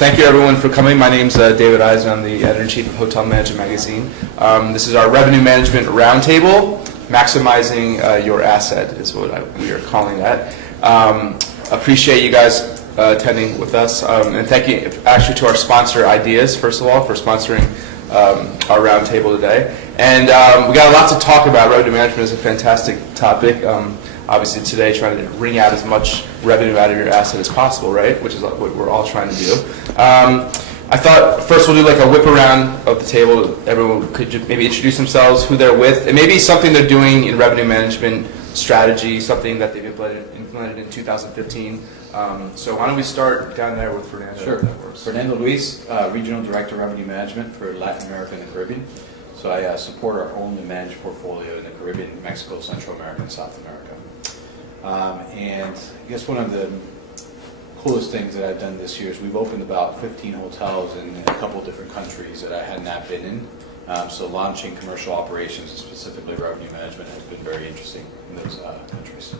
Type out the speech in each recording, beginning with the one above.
Thank you everyone for coming. My name's David Eisen. I'm the editor-in-chief of Hotel Management Magazine. This is our Revenue Management Roundtable. Maximizing your asset is what we are calling that. Appreciate you guys attending with us. And thank you actually to our sponsor Ideas, first of all, for sponsoring our roundtable today. And we got a lot to talk about. Revenue management is a fantastic topic. Obviously today trying to wring out as much revenue out of your asset as possible, right? Which is what we're all trying to do. I thought first we'll do like a whip around of the table. Everyone could maybe introduce themselves, who they're with, and maybe something they're doing in revenue management strategy, something that they've implemented in 2015. So why don't we start down there with Fernando? Sure. Fernando Luis, Regional Director of Revenue Management for Latin America and the Caribbean. So I support our owned and managed portfolio in the Caribbean, Mexico, Central America, and South America. And I guess one of the coolest things that I've done this year is we've opened about 15 hotels in a couple different countries that I had not been in. So launching commercial operations, specifically revenue management, has been very interesting in those countries.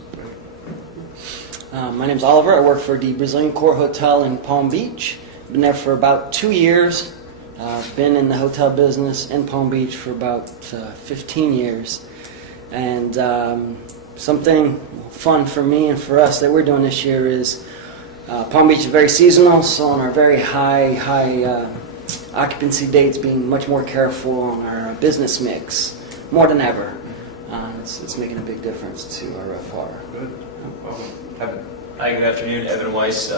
My name's Oliver. I work for the Brazilian Core Hotel in Palm Beach. Been there for about 2 years. Been in the hotel business in Palm Beach for about 15 years. And something fun for me and for us that we're doing this year is Palm Beach is very seasonal, so on our very high occupancy dates, being much more careful on our business mix, more than ever. It's making a big difference to our RevPAR. Good. Welcome. Evan. Hi, good afternoon. Evan Weiss,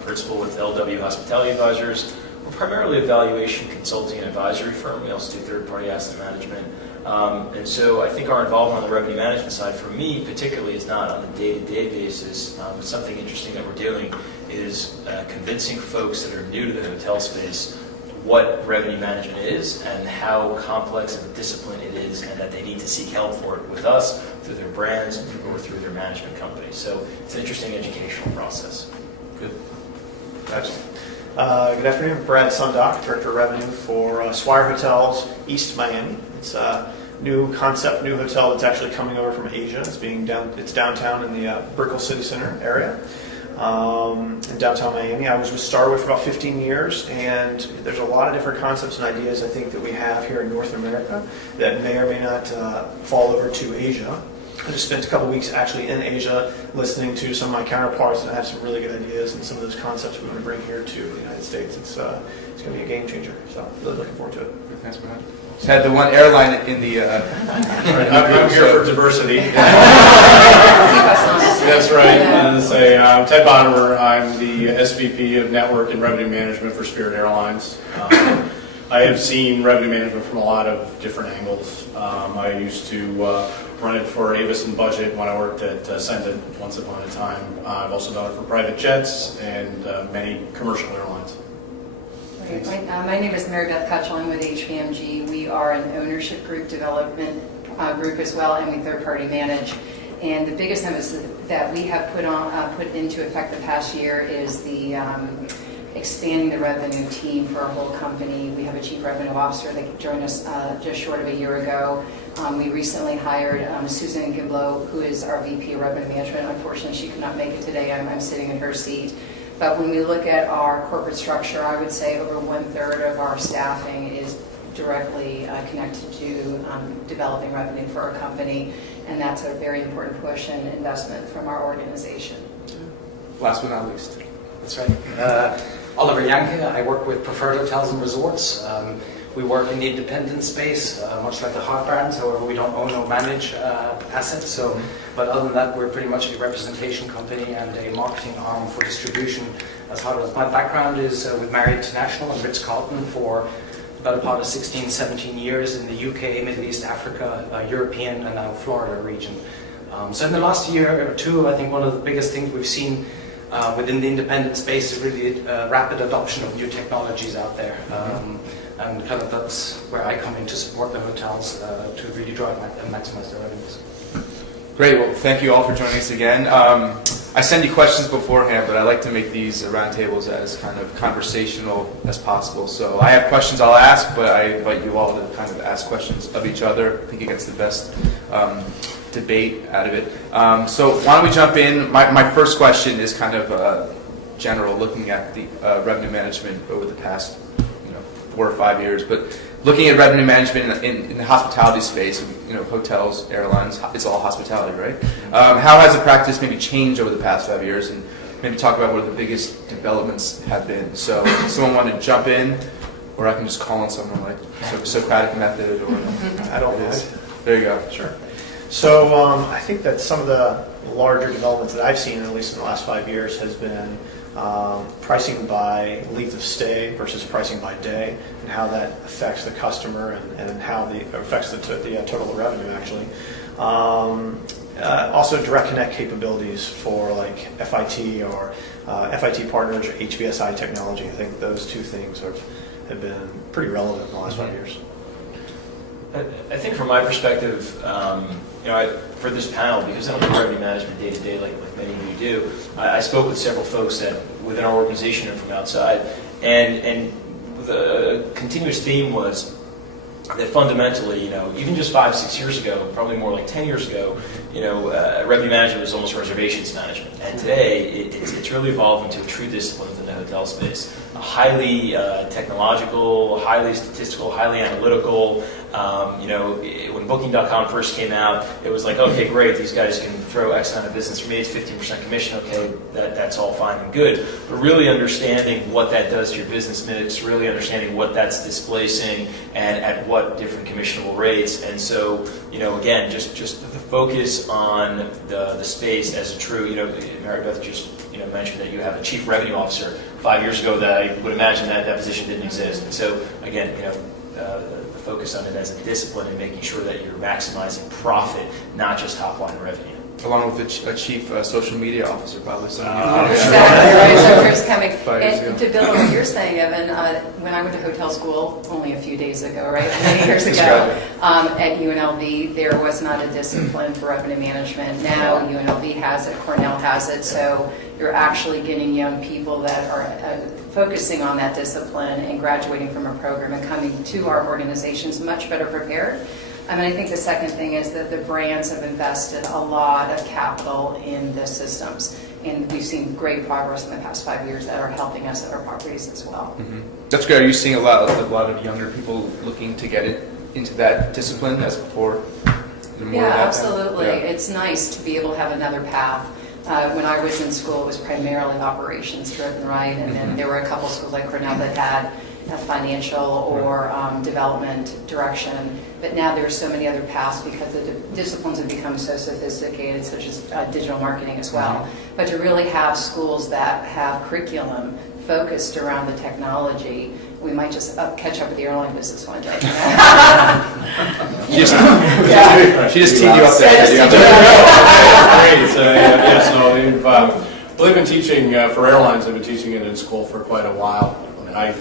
principal with LW Hospitality Advisors. We're primarily a valuation consulting and advisory firm. We also do third-party asset management. And so I think our involvement on the revenue management side, for me particularly, is not on a day-to-day basis. But something interesting that we're doing is convincing folks that are new to the hotel space what revenue management is and how complex of a discipline it is, and that they need to seek help for it with us, through their brands, or through their management company. So it's an interesting educational process. Good. Good afternoon. Brad Sundock, Director of Revenue for Swire Hotels East Miami. It's a new concept, new hotel that's actually coming over from Asia. It's downtown in the Brickell City Center area in downtown Miami. I was with Starwood for about 15 years, and there's a lot of different concepts and ideas I think that we have here in North America that may or may not fall over to Asia. I just spent a couple weeks actually in Asia listening to some of my counterparts, and I have some really good ideas and some of those concepts we want to bring here to the United States. It's going to be a game changer, so really looking forward to it. Thanks, Brad. Just had the one airline in the... I'm here for diversity. That's right. I'm Ted Bonimer. I'm the SVP of Network and Revenue Management for Spirit Airlines. I have seen revenue management from a lot of different angles. I used to run it for Avis and Budget when I worked at Ascendant once upon a time. I've also done it for private jets and many commercial airlines. My name is Mary Beth Kutchell. I'm with HBMG. We are an ownership group, development group as well, and we third-party manage. And the biggest emphasis that we have put into effect the past year is the expanding the revenue team for our whole company. We have a chief revenue officer that joined us just short of a year ago. We recently hired Susan Giblow, who is our VP of Revenue Management. Unfortunately, she could not make it today. I'm sitting in her seat. But when we look at our corporate structure, I would say over 1/3 of our staffing is directly connected to developing revenue for our company, and that's a very important push and investment from our organization. Last but not least. That's right. Oliver Janke. I work with Preferred Hotels and Resorts. We work in the independent space, much like the hot brands. However, we don't own or manage assets. But other than that, we're pretty much a representation company and a marketing arm for distribution. As hard as my background is with Marriott International and Ritz-Carlton for about a part of 16, 17 years in the UK, Middle East, Africa, European, and now Florida region. So in the last year or two, I think one of the biggest things we've seen within the independent space is really rapid adoption of new technologies out there. And kind of that's where I come in to support the hotels to really drive and maximize their revenues. Great. Well, thank you all for joining us again. I send you questions beforehand, but I like to make these roundtables as kind of conversational as possible. So I have questions I'll ask, but I invite you all to kind of ask questions of each other. I think it gets the best debate out of it. So why don't we jump in? My first question is kind of general, looking at the revenue management over the past 4 or 5 years, but looking at revenue management in the hospitality space, hotels, airlines, it's all hospitality, right? How has the practice maybe changed over the past 5 years, and maybe talk about what the biggest developments have been? So if someone wanted to jump in, or I can just call on someone like Socratic method, or I don't know. There you go. Sure. So I think that some of the larger developments that I've seen, at least in the last 5 years, has been pricing by length of stay versus pricing by day, and how that affects the customer and how it affects the total revenue, actually. Also, direct connect capabilities for like FIT or FIT partners or HBSI technology. I think those two things have been pretty relevant in the last 5 years. I think from my perspective, for this panel, because I don't do revenue management day to day like many of you do, I spoke with several folks that within our organization and from outside, and the continuous theme was that fundamentally, even just 5-6 years ago, probably more like 10 years ago, revenue management was almost reservations management. And today, it's really evolved into a true discipline within the hotel space. Highly technological, highly statistical, highly analytical. When Booking.com first came out, it was like, okay, great, these guys can throw X amount of business for me, it's 15% commission, okay, that's all fine and good. But really understanding what that does to your business mix, really understanding what that's displacing, and at what different commissionable rates. And so, again, just the focus on the space as a true, Mary Beth just mentioned that you have a chief revenue officer. 5 years ago, that I would imagine that position didn't exist. And so, again, the focus on it as a discipline and making sure that you're maximizing profit, not just top line revenue. Along with a chief social media officer, probably. Exactly right. So Chris coming. And to build on what you're saying, Evan, when I went to hotel school only a few days ago, right, many years ago, at UNLV, there was not a discipline for revenue management. Now UNLV has it, Cornell has it, so you're actually getting young people that are focusing on that discipline and graduating from a program and coming to our organizations much better prepared. I think the second thing is that the brands have invested a lot of capital in the systems, and we've seen great progress in the past 5 years that are helping us at our properties as well. Mm-hmm. That's great. Are you seeing a lot of younger people looking to get into that discipline as before? Yeah, absolutely. Yeah. It's nice to be able to have another path. When I was in school, it was primarily operations driven, right? And then there were a couple schools like Cornell that had a financial or development direction. But now there are so many other paths because the disciplines have become so sophisticated, such as digital marketing as well. But to really have schools that have curriculum focused around the technology, we might just catch up with the airline business one day. She just teed you up there. Great. We've been teaching for airlines. I've been teaching it in school for quite a while. My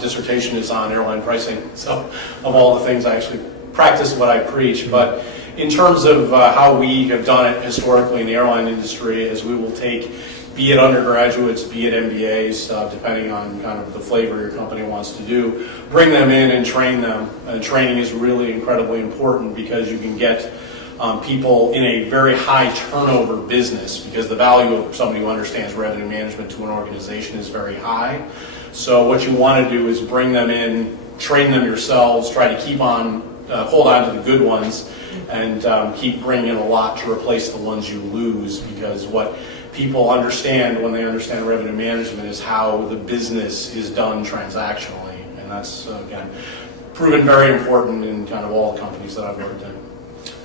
dissertation is on airline pricing, so of all the things I actually practice what I preach. But in terms of how we have done it historically in the airline industry, is we will take, be it undergraduates, be it MBAs, depending on kind of the flavor your company wants to do, bring them in and train them. Training is really incredibly important because you can get people in a very high turnover business, because the value of somebody who understands revenue management to an organization is very high. So what you want to do is bring them in, train them yourselves, try to keep on, hold on to the good ones, and keep bringing in a lot to replace the ones you lose, because what people understand when they understand revenue management is how the business is done transactionally, and that's, again, proven very important in kind of all the companies that I've worked in.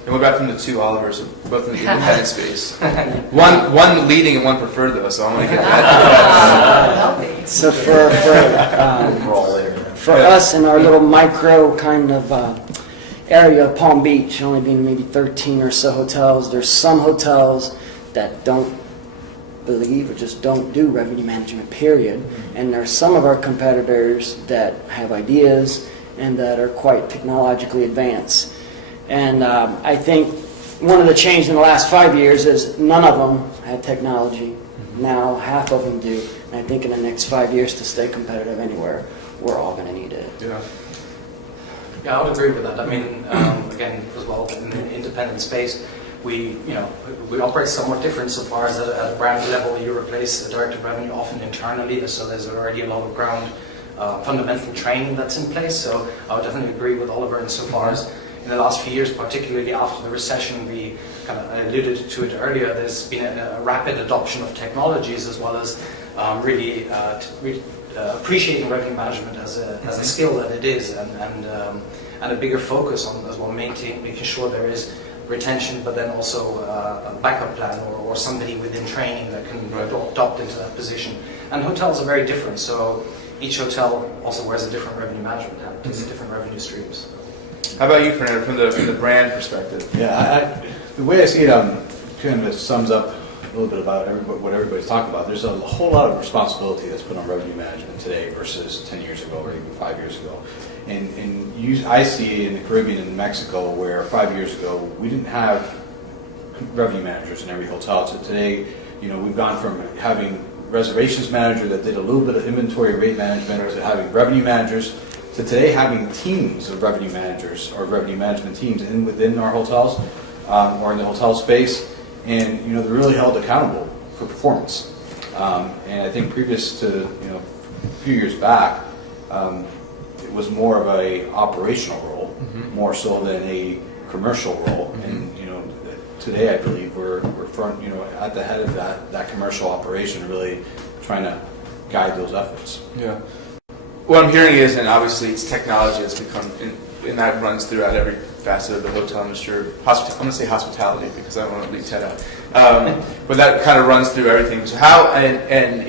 And what about from the two Olivers, both in the independent space? One leading and one preferred, though, so I want to get that. So for us in our little micro kind of area of Palm Beach, only being maybe 13 or so hotels, there's some hotels that don't believe or just don't do revenue management, period. And there's some of our competitors that have ideas and that are quite technologically advanced. And I think one of the changes in the last 5 years is none of them had technology. Now half of them do. And I think in the next 5 years, to stay competitive anywhere, we're all going to need it. Yeah, I would agree with that. I mean, again, as well, in the independent space, we operate somewhat different so far as at a brand level. You replace the director of revenue often internally, so there's already a lot of ground fundamental training that's in place. So I would definitely agree with Oliver insofar as in the last few years, particularly after the recession, we kind of alluded to it earlier, there's been a rapid adoption of technologies as well as really appreciating revenue management as a skill that it is, and a bigger focus on as well making sure there is retention, but then also a backup plan or somebody within training that can adopt into that position. And hotels are very different, so each hotel also wears a different revenue management hat, has different revenue streams. How about you, Fernando, from the brand perspective? Yeah, the way I see it, kind of sums up a little bit about what everybody's talking about. There's a whole lot of responsibility that's put on revenue management today versus 10 years ago or even 5 years ago. I see in the Caribbean and Mexico where 5 years ago we didn't have revenue managers in every hotel. So today, we've gone from having reservations manager that did a little bit of inventory rate management to having revenue managers to today having teams of revenue managers or revenue management teams within our hotels or in the hotel space, and they're really held accountable for performance. And I think previous to a few years back, it was more of a operational role, more so than a commercial role. And today I believe we're front, at the head of that commercial operation, really trying to guide those efforts. Yeah. What I'm hearing is, and obviously it's technology that's become, and that runs throughout every facet of the hotel industry. I'm going to say hospitality because I don't want to leave Ted out. But that kind of runs through everything. So how, and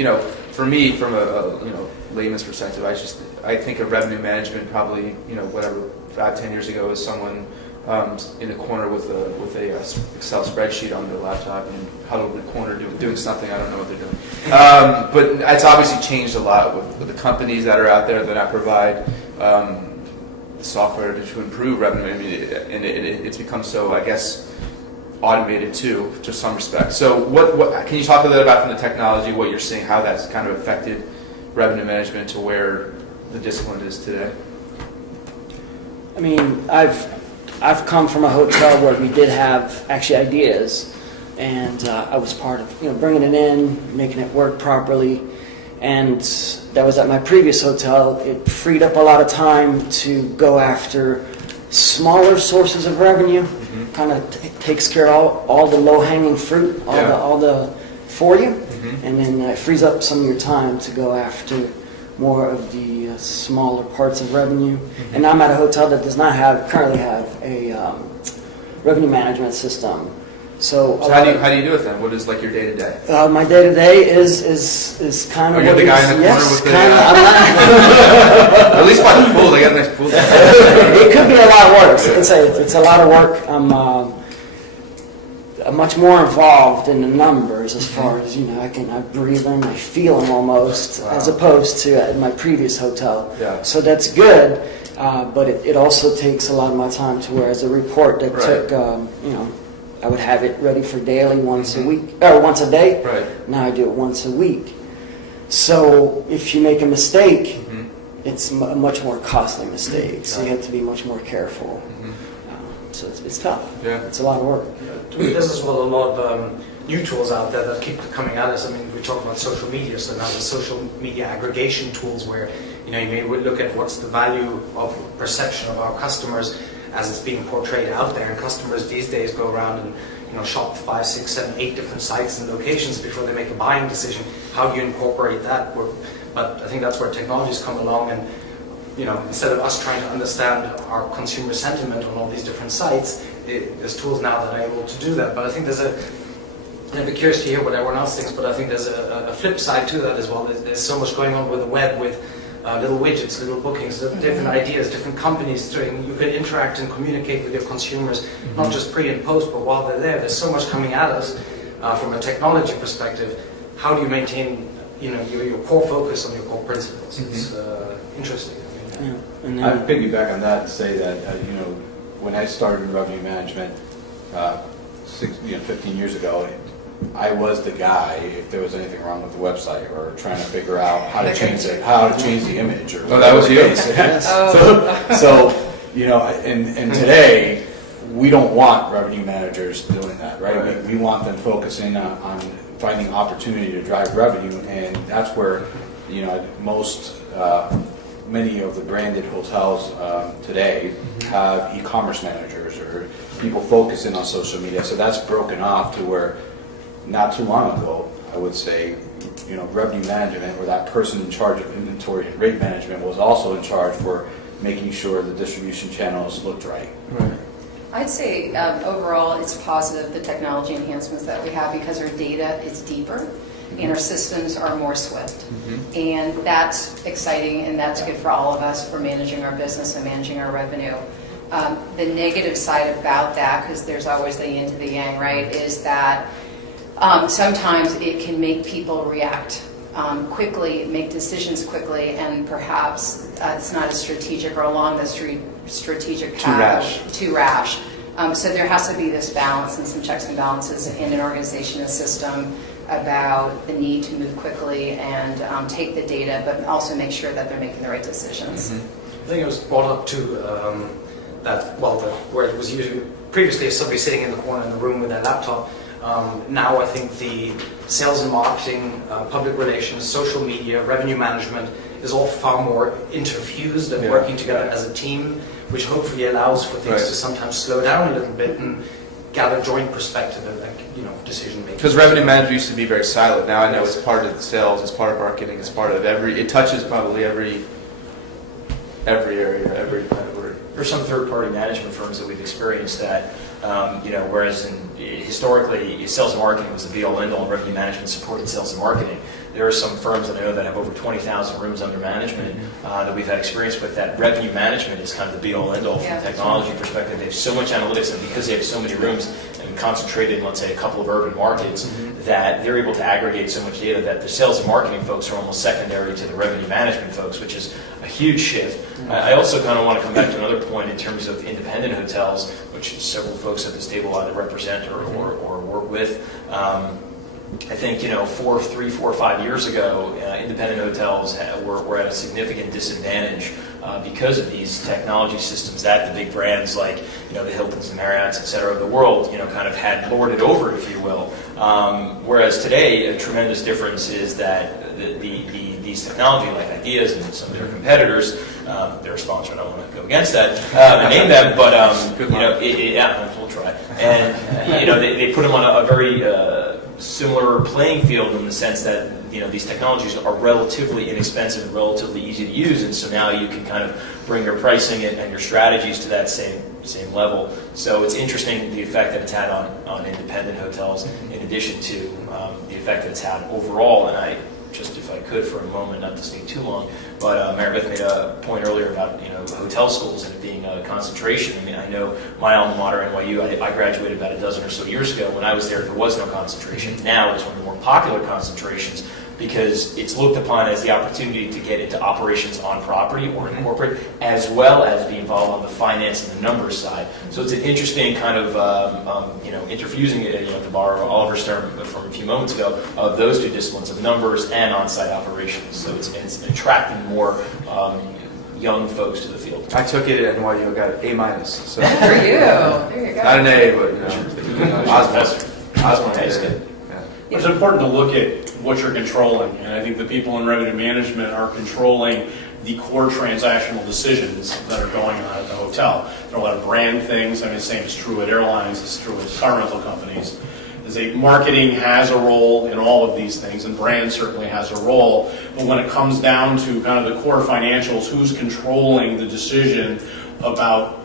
for me, from a layman's perspective, I think of revenue management probably, whatever, 5-10 years ago as someone in a corner with a Excel spreadsheet on their laptop and huddled in the corner doing something. I don't know what they're doing. But it's obviously changed a lot with the companies that are out there that provide software to improve revenue. I mean, and it's become so, I guess, automated too, to some respect. So what can you talk a little about from the technology, what you're seeing, how that's kind of affected revenue management to where the discipline is today? I mean, I've come from a hotel where we did have actually ideas, and I was part of bringing it in, making it work properly, and that was at my previous hotel. It freed up a lot of time to go after smaller sources of revenue. Kind of takes care of all the low-hanging fruit, all the for you, and then it frees up some of your time to go after more of the smaller parts of revenue. And I'm at a hotel that does not currently have a revenue management system. So how do you do it then? What is like your day to day? My day to day is kind of. You're the guy in the corner with the. At least by the pool, they got a nice pool. It could be a lot worse. It's a lot of work. I'm much more involved in the numbers as far as I breathe them, I feel them almost, as opposed to at my previous hotel. Yeah. So that's good, but it also takes a lot of my time to whereas a report that took I would have it ready for daily once a week or once a day. Right. Now I do it once a week. So if you make a mistake, it's a much more costly mistake. So you have to be much more careful. So it's tough. Yeah. It's a lot of work. There's as well a lot of new tools out there that keep coming at us. I mean, we talk about social media, so now the social media aggregation tools where you may look at what's the value of perception of our customers as it's being portrayed out there. And customers these days go around and shop 5, 6, 7, 8 different sites and locations before they make a buying decision. How do you incorporate that? But I think that's where technology's come along, and instead of us trying to understand our consumer sentiment on all these different sites, there's tools now that are able to do that. But I think I'd be curious to hear what everyone else thinks, but I think there's a flip side to that as well. There's so much going on with the web, with little widgets, little bookings, different ideas, different companies doing. You can interact and communicate with your consumers, not just pre and post, but while they're there. There's so much coming at us from a technology perspective. How do you maintain your core focus on your core principles? It's interesting. I'd piggyback on that and say that when I started in revenue management 15 years ago, I was the guy if there was anything wrong with the website or trying to figure out how to change the image. Or that was you. So and today we don't want revenue managers doing that, right? We want them focusing on finding opportunity to drive revenue, and that's where, many of the branded hotels today have e-commerce managers or people focusing on social media. So that's broken off to where not too long ago, I would say, revenue management, or that person in charge of inventory and rate management, was also in charge for making sure the distribution channels looked right. I'd say overall it's positive, the technology enhancements that we have, because our data is deeper and our systems are more swift. And that's exciting, and that's good for all of us for managing our business and managing our revenue. The negative side about that, because there's always the yin to the yang, right, is that sometimes it can make people react quickly, make decisions quickly, and perhaps it's not as strategic or along the strategic path. Too rash. So there has to be this balance and some checks and balances in an organization and system about the need to move quickly and take the data, but also make sure that they're making the right decisions. I think it was brought up too where it was usually previously somebody sitting in the corner in the room with their laptop. Now I think the sales and marketing, public relations, social media, revenue management is all far more interfused and working together as a team, which hopefully allows for things to sometimes slow down a little bit and gather joint perspective and decision making. Because revenue management used to be very siloed. Now I know it's part of sales, it's part of marketing, it's part of it touches probably every area, every category. There's some third-party management firms that we've experienced that, whereas historically sales and marketing was the be-all end-all, and revenue management supported sales and marketing. There are some firms that I know that have over 20,000 rooms under management that we've had experience with, that revenue management is kind of the be-all end-all from a technology perspective. They have so much analytics, and because they have so many rooms and concentrated in, let's say, a couple of urban markets, that they're able to aggregate so much data that the sales and marketing folks are almost secondary to the revenue management folks, which is a huge shift. I also kind of want to come back to another point in terms of independent hotels, which several folks at this table either represent or work with. I think 3, 4, 5 years ago, independent hotels were at a significant disadvantage because of these technology systems that the big brands like the Hiltons and Marriotts, et cetera, of the world kind of had lorded over, if you will. Whereas today, a tremendous difference is that these technology like Ideas and some of their competitors, they're a sponsor, I don't want to go against that and name them, but we'll try. And they put them on a very similar playing field in the sense that these technologies are relatively inexpensive and relatively easy to use, and so now you can kind of bring your pricing and your strategies to that same level. So it's interesting the effect that it's had on independent hotels, in addition to the effect that it's had overall. And I just, if I could for a moment, not to speak too long, but Mary Beth made a point earlier about hotel schools and it being a concentration. I mean, I know my alma mater, NYU, I graduated about a dozen or so years ago. When I was there was no concentration. Now it's one of the more popular concentrations because it's looked upon as the opportunity to get into operations on property or in corporate, as well as be involved on the finance and the numbers side. So it's an interesting kind of, interfusing, to borrow Oliver's term from a few moments ago, of those two disciplines of numbers and on-site operations. So it's attracting more young folks to the field. I took it at NYU, I got an A-. So. Good for you. There you go. Not an A, but Osborne is good. It's important to look at what you're controlling, and I think the people in revenue management are controlling the core transactional decisions that are going on at the hotel. There are a lot of brand things. I mean, the same is true at airlines, it's true at car rental companies. Marketing has a role in all of these things, and brand certainly has a role. But when it comes down to kind of the core financials, who's controlling the decision about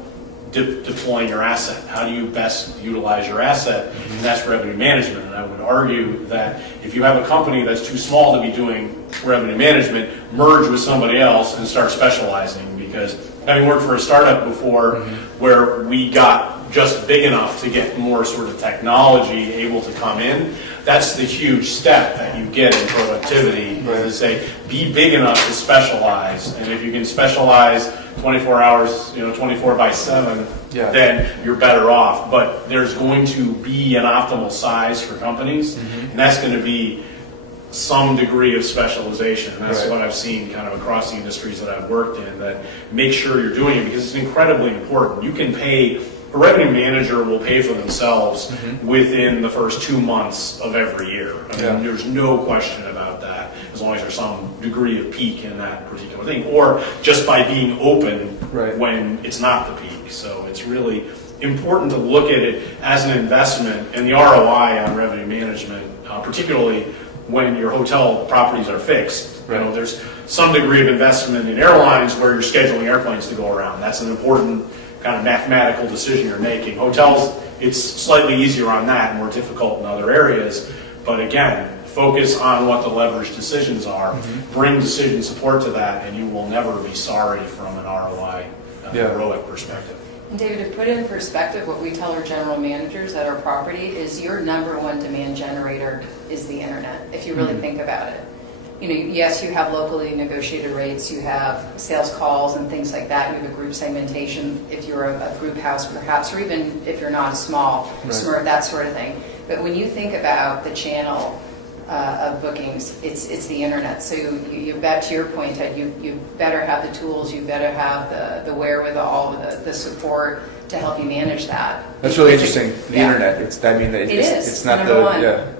deploying your asset? How do you best utilize your asset? And that's revenue management. And I would argue that if you have a company that's too small to be doing revenue management, merge with somebody else and start specializing. Because having worked for a startup before where we got just big enough to get more sort of technology able to come in, that's the huge step that you get in productivity, to say, be big enough to specialize. And if you can specialize 24 hours, 24/7, then you're better off. But there's going to be an optimal size for companies, and that's going to be some degree of specialization. And that's what I've seen kind of across the industries that I've worked in, that make sure you're doing it because it's incredibly important. You can pay a revenue manager will pay for themselves within the first 2 months of every year. I mean, there's no question about that, as long as there's some degree of peak in that particular thing, or just by being open when it's not the peak. So it's really important to look at it as an investment, and the ROI on revenue management, particularly when your hotel properties are fixed. You know, there's some degree of investment in airlines where you're scheduling airplanes to go around. That's an important kind of mathematical decision you're making. Hotels, it's slightly easier on that, more difficult in other areas. But again, focus on what the leverage decisions are, bring decision support to that, and you will never be sorry from an ROI, heroic perspective. And David, to put in perspective, what we tell our general managers at our property is your #1 demand generator is the internet, if you really think about it. You know, yes, you have locally negotiated rates, you have sales calls and things like that, you have a group segmentation if you're a group house perhaps, or even if you're not a small, SMERF, that sort of thing. But when you think about the channel of bookings, it's the internet. So you bet, to your point, Ted, you better have the tools, you better have the wherewithal, the support to help you manage that. That's really interesting. The internet. It's not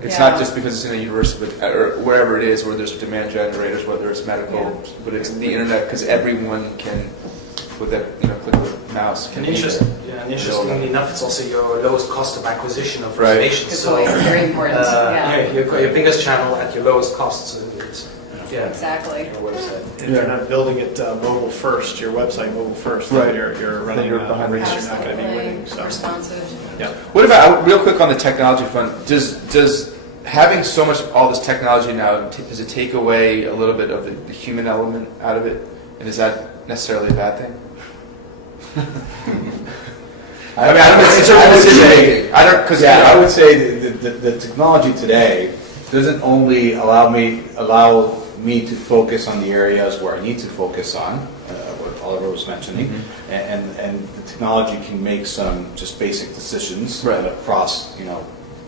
It's not just because it's in a university, or wherever it is, where there's demand generators, whether it's medical, but it's the internet because everyone can, with that, click of a mouse. And interestingly enough, it's also your lowest cost of acquisition of reservations. So very important. Your biggest channel at your lowest cost. So exactly. Your website. If you're not building it mobile first, your website mobile first, then you're running a race you're not going to be winning. So. Responsive. Yeah. What about, real quick on the technology front, does having so much, all this technology now, does it take away a little bit of the human element out of it? And is that necessarily a bad thing? I would say the technology today doesn't only allow me to focus on the areas where I need to focus on, what Oliver was mentioning, and the technology can make some just basic decisions across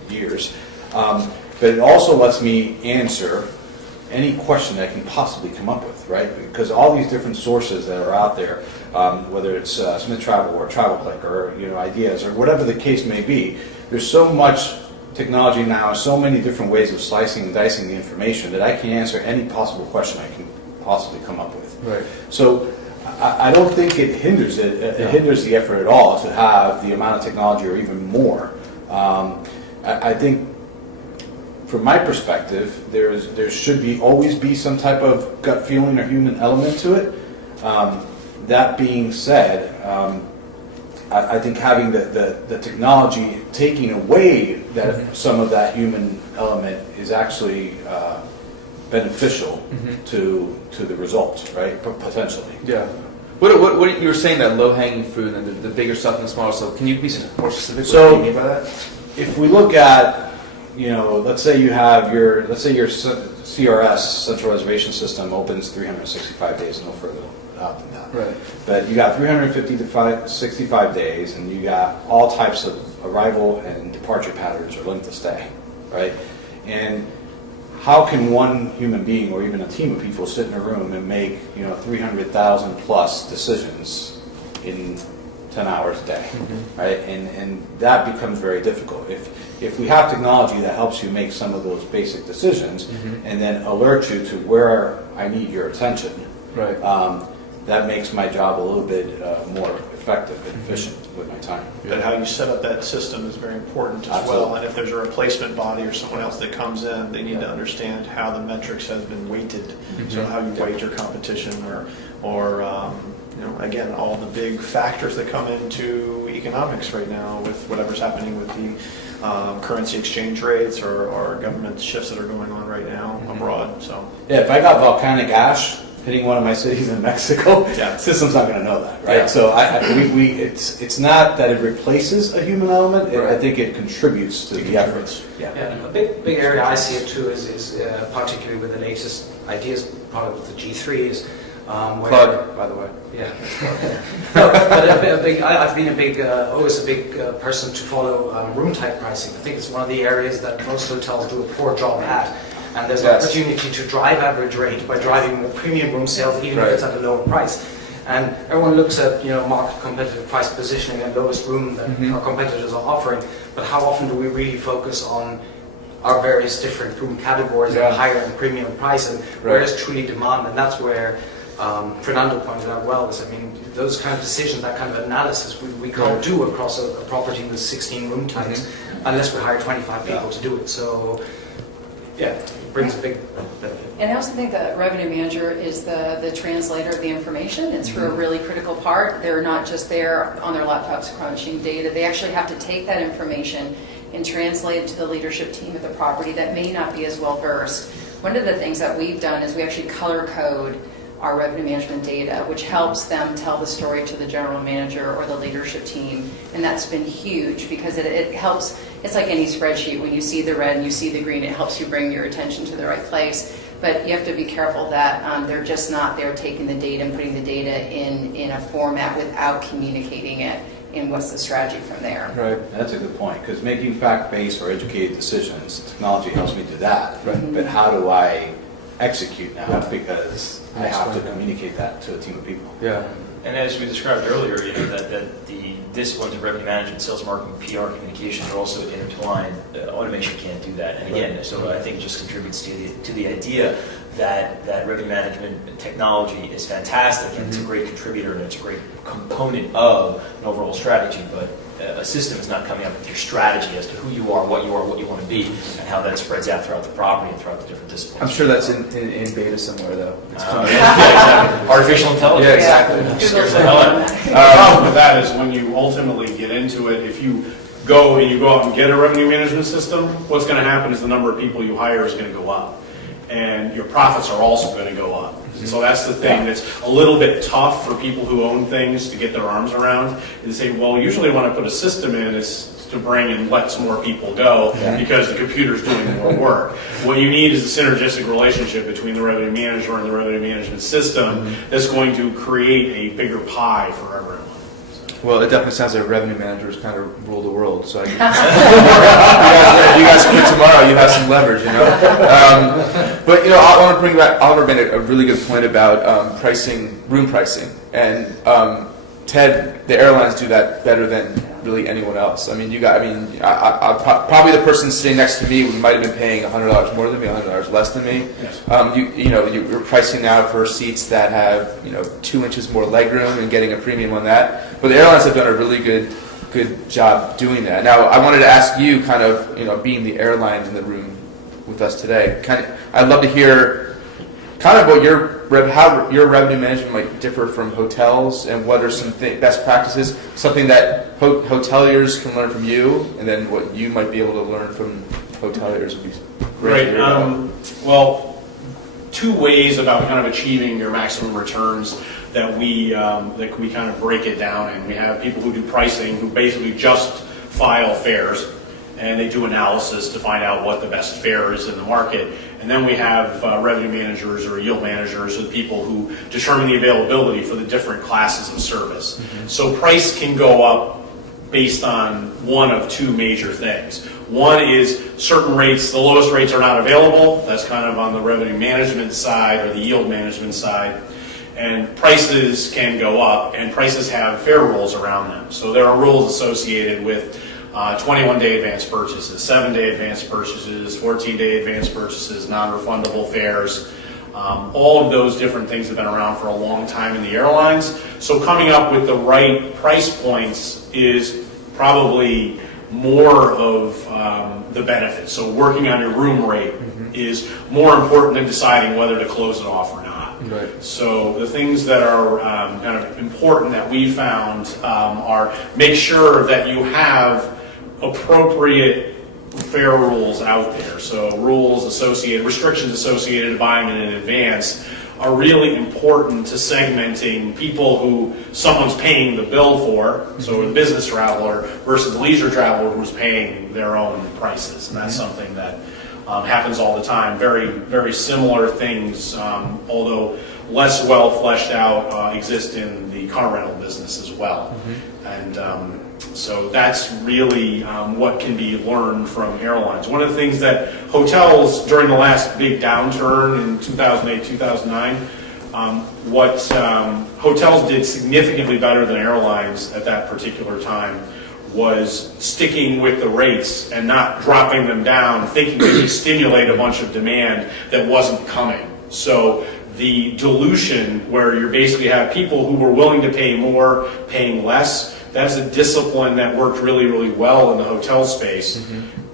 years, but it also lets me answer any question that I can possibly come up with, right? Because all these different sources that are out there, whether it's Smith Travel or TravelClick or ideas or whatever the case may be, there's so much technology now, so many different ways of slicing and dicing the information that I can answer any possible question I can possibly come up with. Right. So I don't think it hinders it. It hinders the effort at all to have the amount of technology or even more. I think, from my perspective, there should always be some type of gut feeling or human element to it. That being said, I think having the technology taking away some of that human element is actually beneficial to the results, right? Potentially. Yeah. What you were saying, that low-hanging fruit and the bigger stuff and the smaller stuff. Can you be more specific? So, what you mean by that? If we look at, let's say your CRS, Central Reservation System, opens 365 days, no further out than that. Right. But you got 350 to 65 days, and you got all types of arrival and departure patterns or length of stay, right? And how can one human being or even a team of people sit in a room and make 300,000 plus decisions in 10 hours a day, right? And that becomes very difficult. If we have technology that helps you make some of those basic decisions and then alert you to where I need your attention, right? That makes my job a little bit more effective and efficient with my time. But how you set up that system is very important as well. And if there's a replacement body or someone else that comes in, they need to understand how the metrics has been weighted. So how you weight your competition, or again, all the big factors that come into economics right now with whatever's happening with the currency exchange rates or government shifts that are going on right now abroad. So if I got volcanic ash hitting one of my cities in Mexico, the system's not going to know that, right? Yeah. So it's not that it replaces a human element. I think it contributes to the efforts. Yeah, a big area I see it too is particularly with the latest ideas, part of the G3 is plug, by the way. Yeah. No, but I've been always a big person to follow room type pricing. I think it's one of the areas that most hotels do a poor job at. And there's an opportunity to drive average rate by driving more premium room sales, even if it's at a lower price. And everyone looks at, market competitive price positioning and lowest room that our competitors are offering, but how often do we really focus on our various different room categories at higher and premium price, and where is truly demand? And that's where Fernando pointed out well, is, those kind of decisions, that kind of analysis, we can't do across a property with 16 room types unless we hire 25 people to do it. So, it brings a big benefit. And I also think the revenue manager is the translator of the information. It's for a really critical part. They're not just there on their laptops crunching data. They actually have to take that information and translate it to the leadership team at the property that may not be as well versed. One of the things that we've done is we actually color code our revenue management data, which helps them tell the story to the general manager or the leadership team. And that's been huge because it helps. It's like any spreadsheet. When you see the red and you see the green, it helps you bring your attention to the right place. But you have to be careful that they're just not there taking the data and putting the data in a format without communicating it, and what's the strategy from there. Right. That's a good point, because making fact-based or educated decisions, technology helps me do that. Right. But how do I execute now? Because I have to communicate that to a team of people. Yeah. And as we described earlier, that the disciplines of revenue management, sales, marketing, PR, communication are also intertwined. Automation can't do that. And again, so I think it just contributes to the idea that revenue management technology is fantastic and it's a great contributor and it's a great component of an overall strategy, but a system is not coming up with your strategy as to who you are, what you want to be, and how that spreads out throughout the property and throughout the different disciplines. I'm sure that's in beta somewhere, though. It's exactly. Artificial intelligence. Yeah, exactly. The problem with that is when you ultimately get into it, if you go out and get a revenue management system, what's going to happen is the number of people you hire is going to go up, and your profits are also going to go up. So that's the thing that's a little bit tough for people who own things to get their arms around, and say, well, usually when I put a system in, it's to bring and let some more people go because the computer's doing more work. What you need is a synergistic relationship between the revenue manager and the revenue management system that's going to create a bigger pie for everyone. Well, it definitely sounds like revenue managers kind of rule the world. So if you guys quit tomorrow, you have some leverage, But I want to bring back. Oliver made a really good point about pricing, room pricing, and Ted, the airlines do that better than really anyone else. Probably the person sitting next to me might have been paying $100 more than me, $100 less than me. Yes. You're pricing now for seats that have 2 inches more legroom and getting a premium on that. But the airlines have done a really good job doing that. Now, I wanted to ask you, kind of, being the airlines in the room with us today, I'd love to hear kind of what how your revenue management might differ from hotels, and what are some best practices, something that hoteliers can learn from you, and then what you might be able to learn from hoteliers would be great. Right. Well, 2 ways about kind of achieving your maximum returns that we kind of break it down in. We have people who do pricing who basically just file fares, and they do analysis to find out what the best fare is in the market. And then we have revenue managers or yield managers, or the people who determine the availability for the different classes of service. So price can go up based on one of 2 major things. One is certain rates, the lowest rates are not available. That's kind of on the revenue management side or the yield management side. And prices can go up, and prices have fare rules around them. So there are rules associated with 21-day advance purchases, 7-day advance purchases, 14-day advance purchases, non-refundable fares. All of those different things have been around for a long time in the airlines. So coming up with the right price points is probably more of the benefit. So working on your room rate is more important than deciding whether to close it off or not. Right. So the things that are kind of important that we found are make sure that you have appropriate fare rules out there. So restrictions associated to buying it in advance are really important to segmenting people who someone's paying the bill for, so the business traveler versus the leisure traveler who's paying their own prices. And that's something that happens all the time. Very, very similar things, although less well fleshed out, exist in the car rental business as well. And so that's really what can be learned from airlines. One of the things that hotels during the last big downturn in 2008, 2009, What hotels did significantly better than airlines at that particular time was sticking with the rates and not dropping them down, thinking they could stimulate a bunch of demand that wasn't coming. So the dilution, where you basically have people who were willing to pay more, paying less, that's a discipline that worked really, really well in the hotel space.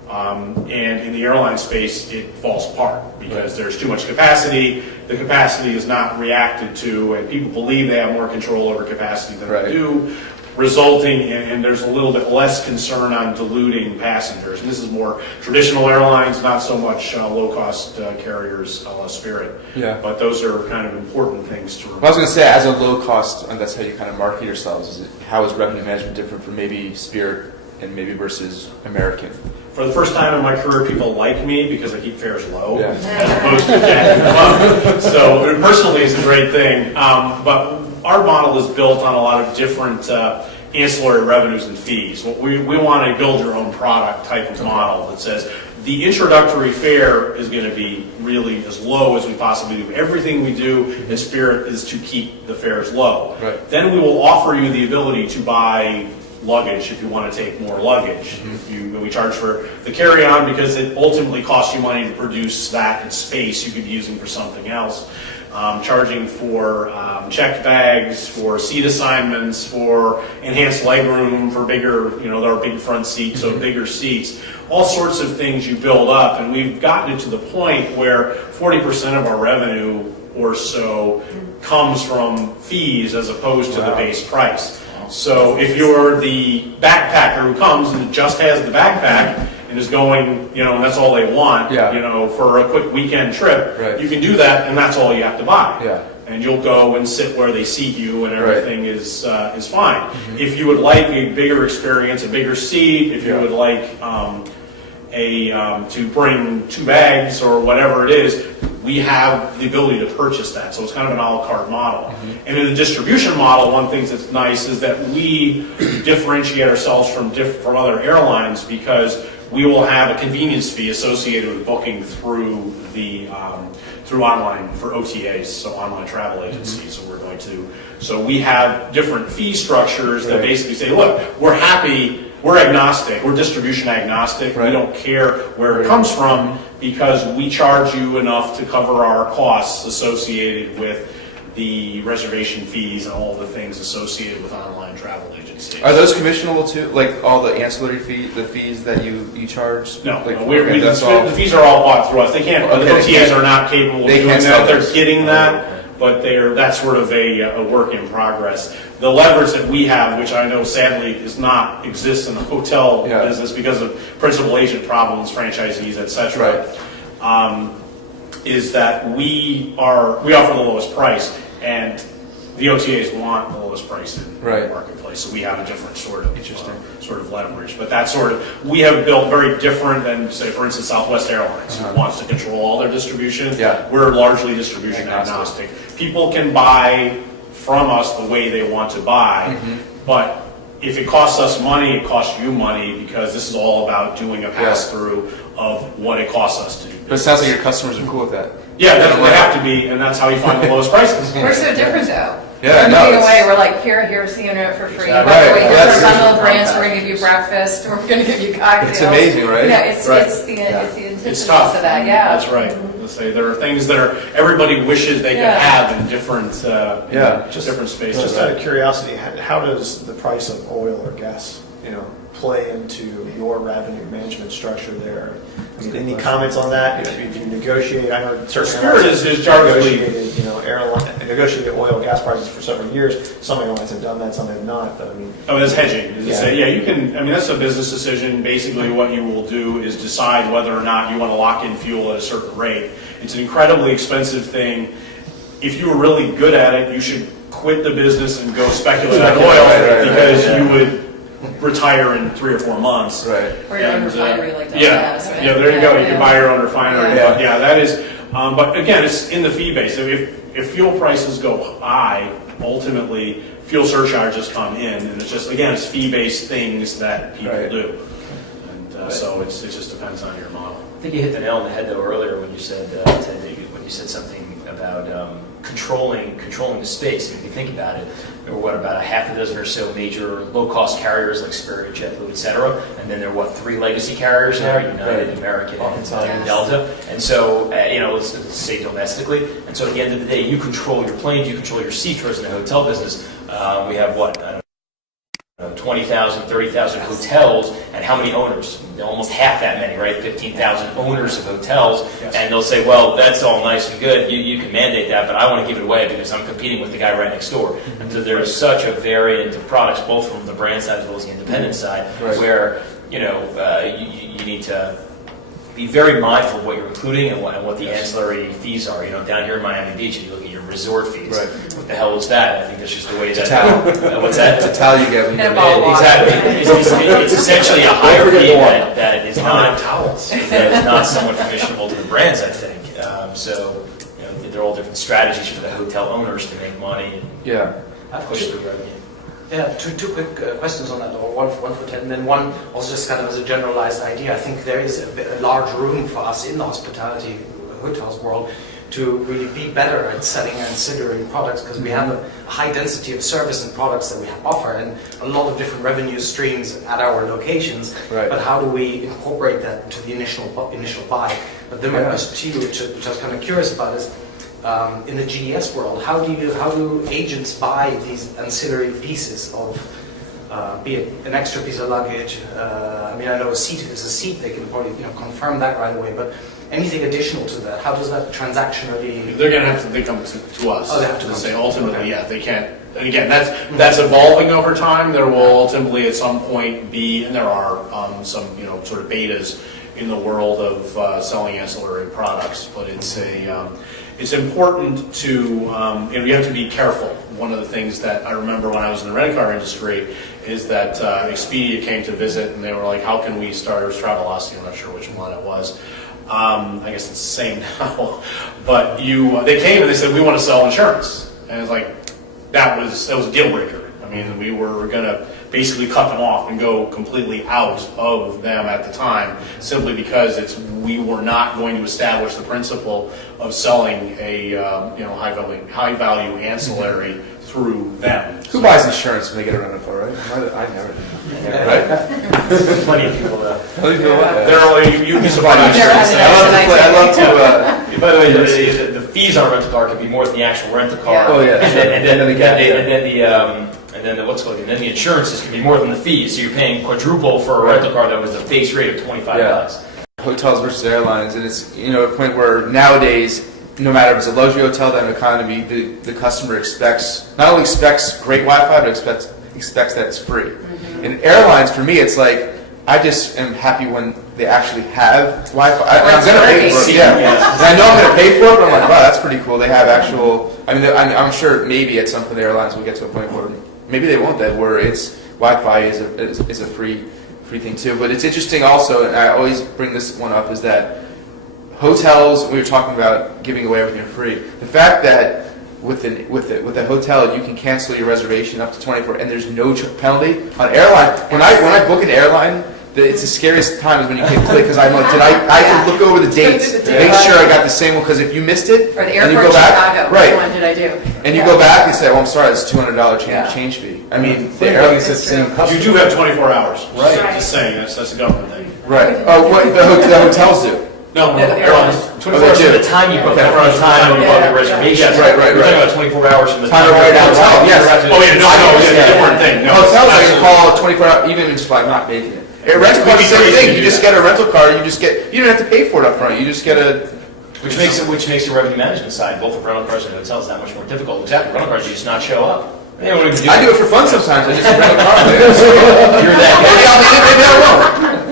And in the airline space, it falls apart because there's too much capacity. The capacity is not reacted to, and people believe they have more control over capacity than they do, resulting in, and there's a little bit less concern on diluting passengers. And this is more traditional airlines, not so much low-cost carriers, a la Spirit. Yeah. But those are kind of important things to remember. I was going to say, as a low-cost, and that's how you kind of market yourselves, how is revenue management different from maybe Spirit and maybe versus American? For the first time in my career, people like me because I keep fares low, Yeah. as opposed to jacking them up. So personally, it's a great thing. But our model is built on a lot of different ancillary revenues and fees. We want a build your own product type of model that says the introductory fare is going to be really as low as we possibly do. Everything we do at Spirit is to keep the fares low. Right. Then we will offer you the ability to buy luggage if you want to take more luggage. We charge for the carry-on because it ultimately costs you money to produce that in space you could be using for something else. Charging for checked bags, for seat assignments, for enhanced legroom, for bigger, there are big front seats, so bigger seats. All sorts of things you build up, and we've gotten it to the point where 40% of our revenue or so comes from fees as opposed to the base price. So if you're the backpacker who comes and just has the backpack and is going, and that's all they want, for a quick weekend trip, you can do that, and that's all you have to buy. Yeah. And you'll go and sit where they seat you, and everything is fine. If you would like a bigger experience, a bigger seat, if you would like to bring 2 bags or whatever it is, we have the ability to purchase that. So it's kind of an a la carte model. And in the distribution model, one thing that's nice is that we differentiate ourselves from other airlines because we will have a convenience fee associated with booking through the through online for OTAs, so online travel agencies. So we have different fee structures that basically say, look, we're happy. We're agnostic. We're distribution agnostic. We don't care where it comes from because we charge you enough to cover our costs associated with the reservation fees and all the things associated with online travel agencies. Are those commissionable too? Like all the ancillary fees, the fees that you charge? No, like, the fees are all bought through us. They can't. The OTAs are not capable of doing that. They're getting that. But that's sort of a work in progress. The leverage that we have, which I know sadly exists in the hotel business because of principal agent problems, franchisees, etc., is that we offer the lowest price, and the OTAs want the lowest price in the marketplace. So we have a different sort of leverage. But that we have built very different than, say, for instance, Southwest Airlines, who wants to control all their distribution. We're largely distribution agnostic. People can buy from us the way they want to buy, but if it costs us money, it costs you money because this is all about doing a pass-through of what it costs us to do. But it sounds like your customers are cool with that. Yeah, they have to be, and that's how you find the lowest prices. We're so different though. Yeah, we're moving away. We're like, here's the internet for free. By the way, here's our bundle of brands. We're going to give you breakfast. We're going to give you cocktails. It's amazing, right? It's the antithesis It's tough. of that. Yeah, that's right. Let's say there are things that everybody wishes they could have in different different spaces. Just out of curiosity, how does the price of oil or gas, play into your revenue management structure there? I mean, any comments on that? If you negotiate, I know certain airlines negotiated oil and gas prices for several years. Some airlines have done that, some have not. But I mean, that's hedging. You can. I mean, that's a business decision. Basically, what you will do is decide whether or not you want to lock in fuel at a certain rate. It's an incredibly expensive thing. If you were really good at it, you should quit the business and go speculate on oil because you would retire in 3 or 4 months. Or your own refinery like that. There you go. You can buy your own refinery. But that is. But again, it's in the fee base. So if fuel prices go high, ultimately fuel surcharges come in, and it's just it's fee-based things that people do. And so it just depends on your model. I think you hit the nail on the head though earlier when you said Ted, when you said something about controlling the space. If you think about it, there were about a half a dozen or so major low-cost carriers like Spirit, JetBlue, et cetera, and then there are 3 legacy carriers now: United, American, and Delta. And so, let's say domestically. And so, at the end of the day, you control your planes, you control your seats. Whereas in the hotel business, we have 20,000, 30,000 hotels, and how many owners? Almost half that many, right? 15,000 owners of hotels, and they'll say, well, that's all nice and good, you can mandate that, but I want to give it away because I'm competing with the guy right next door. And so there is such a variant of products, both from the brand side as well as the independent side, where you need to be very mindful of what you're including and what the ancillary fees are. Down here in Miami Beach, if you look at your resort fees, what the hell is that? I think that's just the way that. What's that? To tell you get exactly. It's essentially a higher fee that is not somewhat commissionable to the brands, I think. They're all different strategies for the hotel owners to make money and push the revenue. Yeah, two quick questions on that, or one for Ted, and then one also just kind of as a generalized idea. I think there is a large room for us in the hospitality hotels world to really be better at selling ancillary products, because we have a high density of service and products that we offer, and a lot of different revenue streams at our locations. But how do we incorporate that into the initial buy? But then my question to you, which I was kind of curious about, is in the GDS world, how do agents buy these ancillary pieces of, be it an extra piece of luggage? I know a seat is a seat; they can probably confirm that right away. But anything additional to that, how does that transactionally? They're going to have to come to us. Oh, they have to say ultimately, they can't. And again, that's evolving over time. There will ultimately at some point be, and there are some sort of betas in the world of selling ancillary products, but it's important to, you have to be careful. One of the things that I remember when I was in the rent-a-car industry is that Expedia came to visit, and they were like, how can we start, or Travelocity, I'm not sure which one it was. I guess it's the same now. But they came and they said, we want to sell insurance. And it's like, that was a deal breaker. We were going to basically cut them off and go completely out of them at the time, simply because we were not going to establish the principle of selling a high value ancillary through them. Who buys insurance when they get a rental car, right? I never did. Right? Plenty of people though. You'd be surprised. I love to. By the way, the fees on a rental car can be more than the actual rental car. Oh yeah. And then the insurances can be more than the fees. So you're paying quadruple for a rental car that was the base rate of $25. Hotels versus airlines, and it's a point where nowadays, no matter if it's a luxury hotel, then economy, the customer not only expects great Wi-Fi, but expects that it's free. In airlines, for me, it's like I just am happy when they actually have Wi-Fi. I'm going to pay for it. And I know I'm going to pay for it, but I'm like, wow, that's pretty cool. They have actual. I'm sure maybe at some point the airlines will get to a point where maybe they won't, where it's Wi-Fi is a free thing too. But it's interesting also, and I always bring this one up, is that hotels, we were talking about giving away everything for free. The fact that with a hotel you can cancel your reservation up to 24, and there's no penalty on airline. When I book an airline, it's the scariest time is when you can't click, because I'm like, I have to look over the dates, make sure I got the same one, because if you missed it, or the and you airport go back, Chicago, right, which one did I do? And you go back and say, well, I'm sorry, it's $200 change fee. The airline says the same customer. You do have 24 hours. Right. Just saying, that's a government thing. Right. Oh, what the hotels do? No, airlines. 24 hours from the time you book, from the time you book your reservation. Right. We're talking about 24 hours from the time you book the hotel. Yes. Oh yeah, no, it's a different thing. No, hotels I can call 24 hours, even just like not making it. A rental car is the same thing. You just get a rental car. You don't have to pay for it up front. You just get a. Which makes your revenue management side, both of rental cars and hotels, that much more difficult. Exactly, rental cars you just not show up. I do it for fun sometimes. I just rent a car. You're that. Maybe I won't.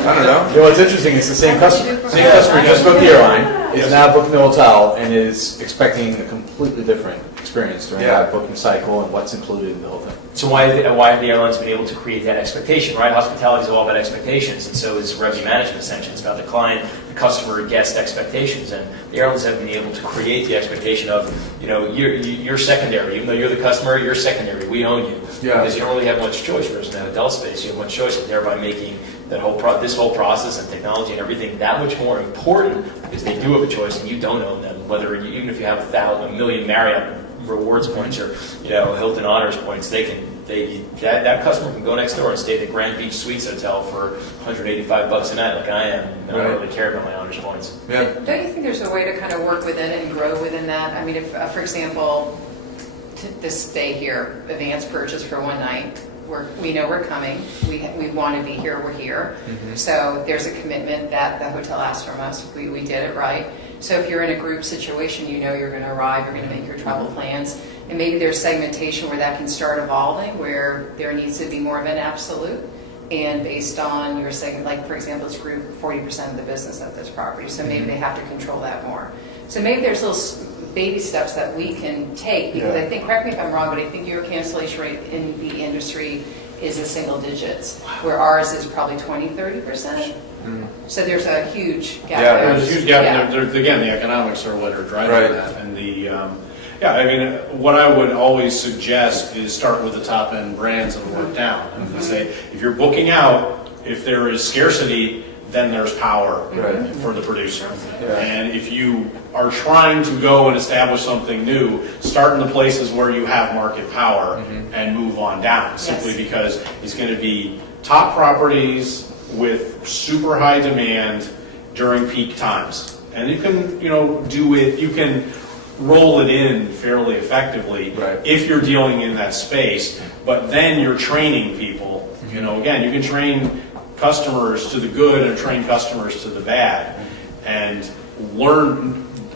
I don't know. What's interesting is the same customer. Same customer just booked the airline, is now booking the hotel, and is expecting a completely different experience during that booking cycle and what's included in the whole thing. So why have the airlines been able to create that expectation, right? Hospitality is all about expectations, and so is revenue management essentially. It's about the client, the customer, guest expectations, and the airlines have been able to create the expectation of, you're secondary. Even though you're the customer, you're secondary. We own you. Because you don't really have much choice, whereas in the hotel space, you have much choice, and thereby making this whole process and technology and everything that much more important, because they do have a choice and you don't own them. Even if you have a million Marriott rewards points or Hilton Honors points, that customer can go next door and stay at the Grand Beach Suites Hotel for $185 a night, like I am. I don't really care about my Honors points. Yeah. Don't you think there's a way to kind of work within it and grow within that? I mean, if, for example, this stay here, advance purchase for one night, we know we're coming, we want to be here, we're here. So there's a commitment that the hotel asks from us. We did it right. So if you're in a group situation, you know you're going to arrive, you're going to make your travel plans, and maybe there's segmentation where that can start evolving, where there needs to be more of an absolute, and based on your segment, like for example, this group, 40% of the business of this property, so maybe they have to control that more. So maybe there's little baby steps that we can take, because I think, correct me if I'm wrong, but I think your cancellation rate in the industry is in single digits, where ours is probably 20-30%. So there's a huge gap. Yeah, there's a huge gap. Again, the economics are what are driving that, and I mean, what I would always suggest is start with the top end brands and work down. And say, if you're booking out, if there is scarcity, then there's power for the producer. And if you are trying to go and establish something new, start in the places where you have market power and move on down, simply because it's going to be top properties with super high demand during peak times. And you can, do it, you can roll it in fairly effectively if you're dealing in that space, but then you're training people. Again, you can train customers to the good and train customers to the bad, and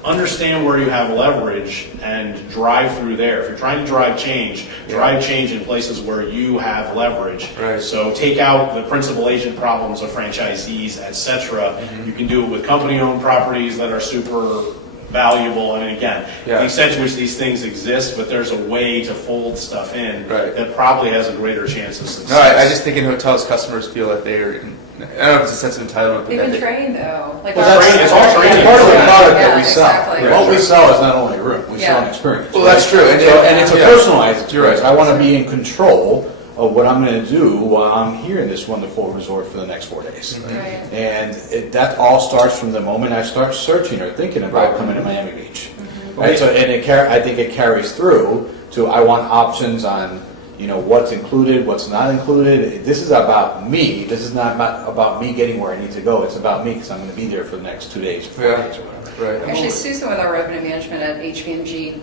understand where you have leverage and drive through there. If you're trying to drive change in places where you have leverage. So take out the principal agent problems of franchisees, etc. You can do it with company-owned properties that are super valuable. I mean, again, the extent to which these things exist, but there's a way to fold stuff in that probably has a greater chance of success. No, I just think in hotels, customers feel that they're, I don't know if it's a sense of entitlement, but They've been trained though. Like it's all training. Part of the product that we sell. Exactly. What we sell is not only a room, we sell an experience. Well, that's true. And it's a personalized experience. I want to be in control of what I'm going to do while I'm here in this wonderful resort for the next 4 days. And that all starts from the moment I start searching or thinking about coming to Miami Beach. Right? So, I think it carries through to I want options on what's included, what's not included. This is about me. This is not about me getting where I need to go. It's about me because I'm going to be there for the next 2 days, 4 days, or whatever. Actually, Susan with our revenue management at HPMG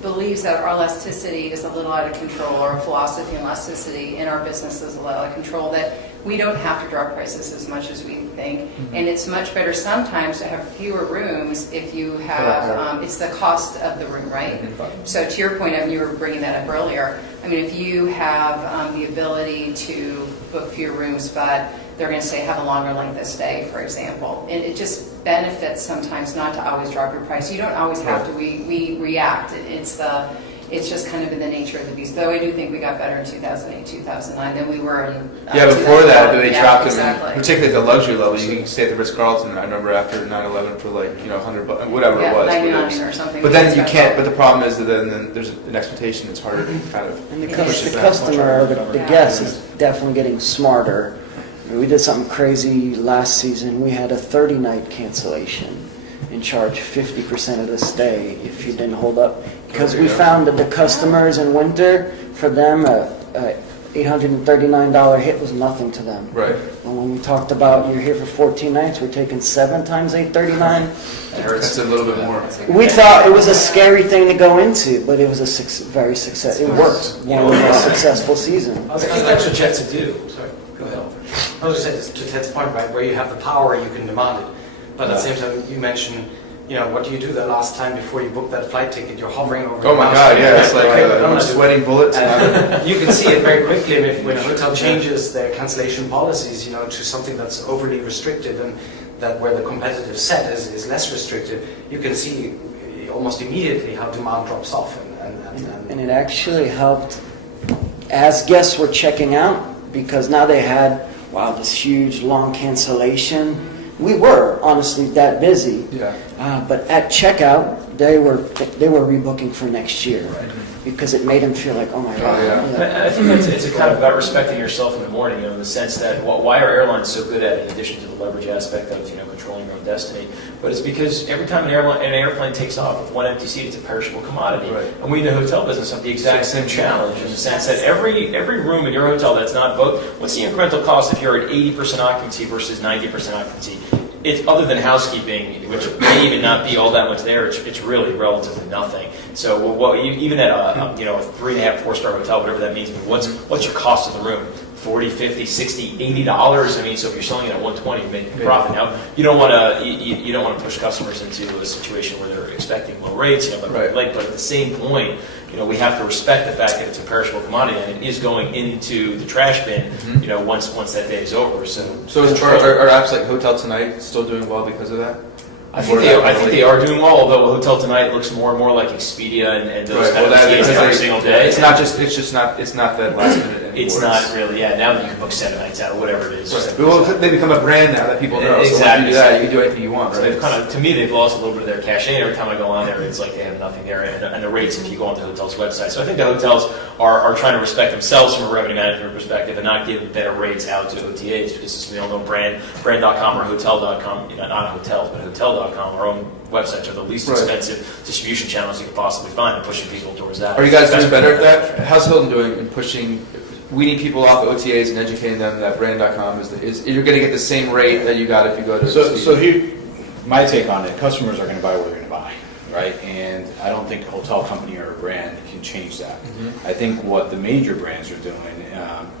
believes that our elasticity is a little out of control, our philosophy and elasticity in our business is a little out of control, that we don't have to drop prices as much as we think. And it's much better sometimes to have fewer rooms if you have, it's the cost of the room, right? So to your point, Evan, you were bringing that up earlier. I mean, if you have the ability to book fewer rooms, but they're going to say have a longer length of stay, for example. And it just benefits sometimes not to always drop your price. You don't always have to. We react. It's just kind of in the nature of the beast. Though I do think we got better in 2008, 2009 than we were in. Before that, they dropped them, exactly. Particularly at the luxury level. You can stay at the Ritz-Carlton. I remember after 9/11 for like $100, whatever it was. 99 or something. But then you can't. But the problem is that then there's an expectation that's harder to kind of. And the customer, the guest, is definitely getting smarter. We did something crazy last season. We had a 30-night cancellation and charged 50% of the stay if you didn't hold up. Because we found that the customers in winter, for them, a $839 hit was nothing to them. Right. And when we talked about you're here for 14 nights, we're taking 7 times $839. That's a little bit more. We thought it was a scary thing to go into, but it was a very successful. It worked. One of the most successful seasons. I think that's what you have to do. Sorry, go ahead. I was going to say, to Ted's point, right, where you have the power, you can demand it. But at the same time, you mentioned, what do you do the last time before you book that flight ticket? You're hovering over. Oh my God! Yeah, it's like I'm sweating bullets. You can see it very quickly when a hotel changes their cancellation policies, to something that's overly restrictive and that where the competitive set is less restrictive. You can see almost immediately how demand drops off, and it actually helped as guests were checking out, because now they had this huge long cancellation. We were honestly that busy, but at checkout they were rebooking for next year, because it made them feel like, oh my God. yeah. You know. I think it's a kind of about respecting yourself in the morning, in the sense that why are airlines so good at it, in addition to the leverage aspect of controlling your own destiny? But it's because every time an airplane takes off with one empty seat, it's a perishable commodity. Right. And we in the hotel business have the exact same challenge, in the sense that every room in your hotel that's not booked, what's the incremental cost if you're at 80% occupancy versus 90% occupancy? It's other than housekeeping, which may even not be all that much there. It's really relatively nothing. So even at a 3.5, 4-star hotel, whatever that means, what's your cost of the room? $40, $50, $60, $80. I mean, so if you're selling it at $120, you make a profit. Now, you don't want to push customers into a situation where they're expecting low rates, but at the same point, we have to respect the fact that it's a perishable commodity and it is going into the trash bin, once that day is over. So are apps like Hotel Tonight still doing well because of that? I think they are doing well, although Hotel Tonight looks more and more like Expedia and those kind of things every single day. It's not that last minute anymore. It's not really, now that you can book 7 nights out or whatever it is. Right. They become a brand now that people know. Exactly. So when you do that, you can do anything you want. So Right? to me, they've lost a little bit of their cachet. Every time I go on there, it's like they have nothing there. And the rates, if you go on the hotel's website. So I think the hotels are trying to respect themselves from a revenue management perspective and not give better rates out to OTAs, because as we all know, brand.com or hotel.com, not hotels, but hotel.com, our own websites are the least expensive distribution channels you can possibly find, and pushing people towards that. Are you guys doing better at that? How's Hilton doing in pushing, weaning people off the OTAs and educating them that brand.com is you're going to get the same rate that you got if you go to my take on it, customers are going to buy what they're going to buy, right? And I don't think a hotel company or a brand can change that. Mm-hmm. I think what the major brands are doing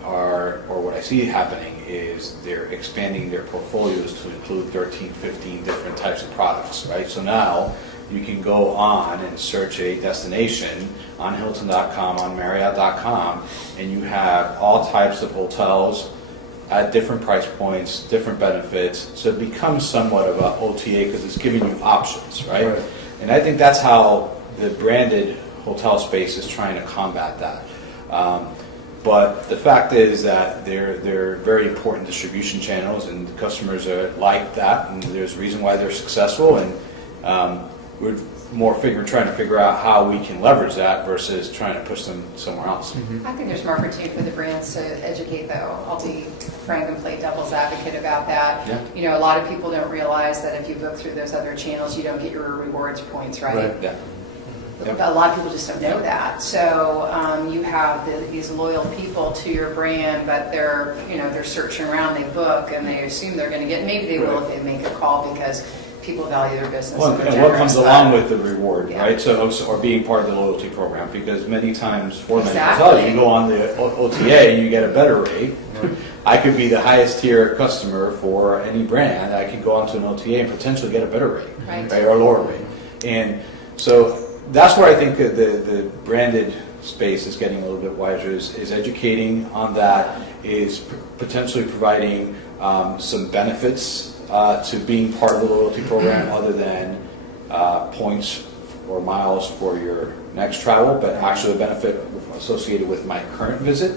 or what I see happening is they're expanding their portfolios to include 13, 15 different types of products, right? So now you can go on and search a destination on Hilton.com, on Marriott.com, and you have all types of hotels at different price points, different benefits. So it becomes somewhat of an OTA because it's giving you options, right? And I think that's how the branded hotel space is trying to combat that. But the fact is that they're very important distribution channels, and customers are like that, and there's a reason why they're successful, and we're trying to figure out how we can leverage that versus trying to push them somewhere else. Mm-hmm. I think there's more opportunity for the brands to educate, though. I'll be frank and play devil's advocate about that. Yeah. A lot of people don't realize that if you book through those other channels, you don't get your rewards points, right? Yeah. A lot of people just don't know that. So you have these loyal people to your brand, but they're searching around, they book, and they assume they're going to get. Maybe they will if they make a call because people value their business. Well, and what comes along with the reward, right? So, or being part of the loyalty program, because many times for many hotels, you go on the OTA and you get a better rate. I could be the highest tier customer for any brand. I could go onto an OTA and potentially get a better rate, right, or a lower rate. And so that's where I think the branded space is getting a little bit wiser, is educating on that, is potentially providing some benefits to being part of the loyalty program other than points or miles for your next travel, but actually a benefit associated with my current visit.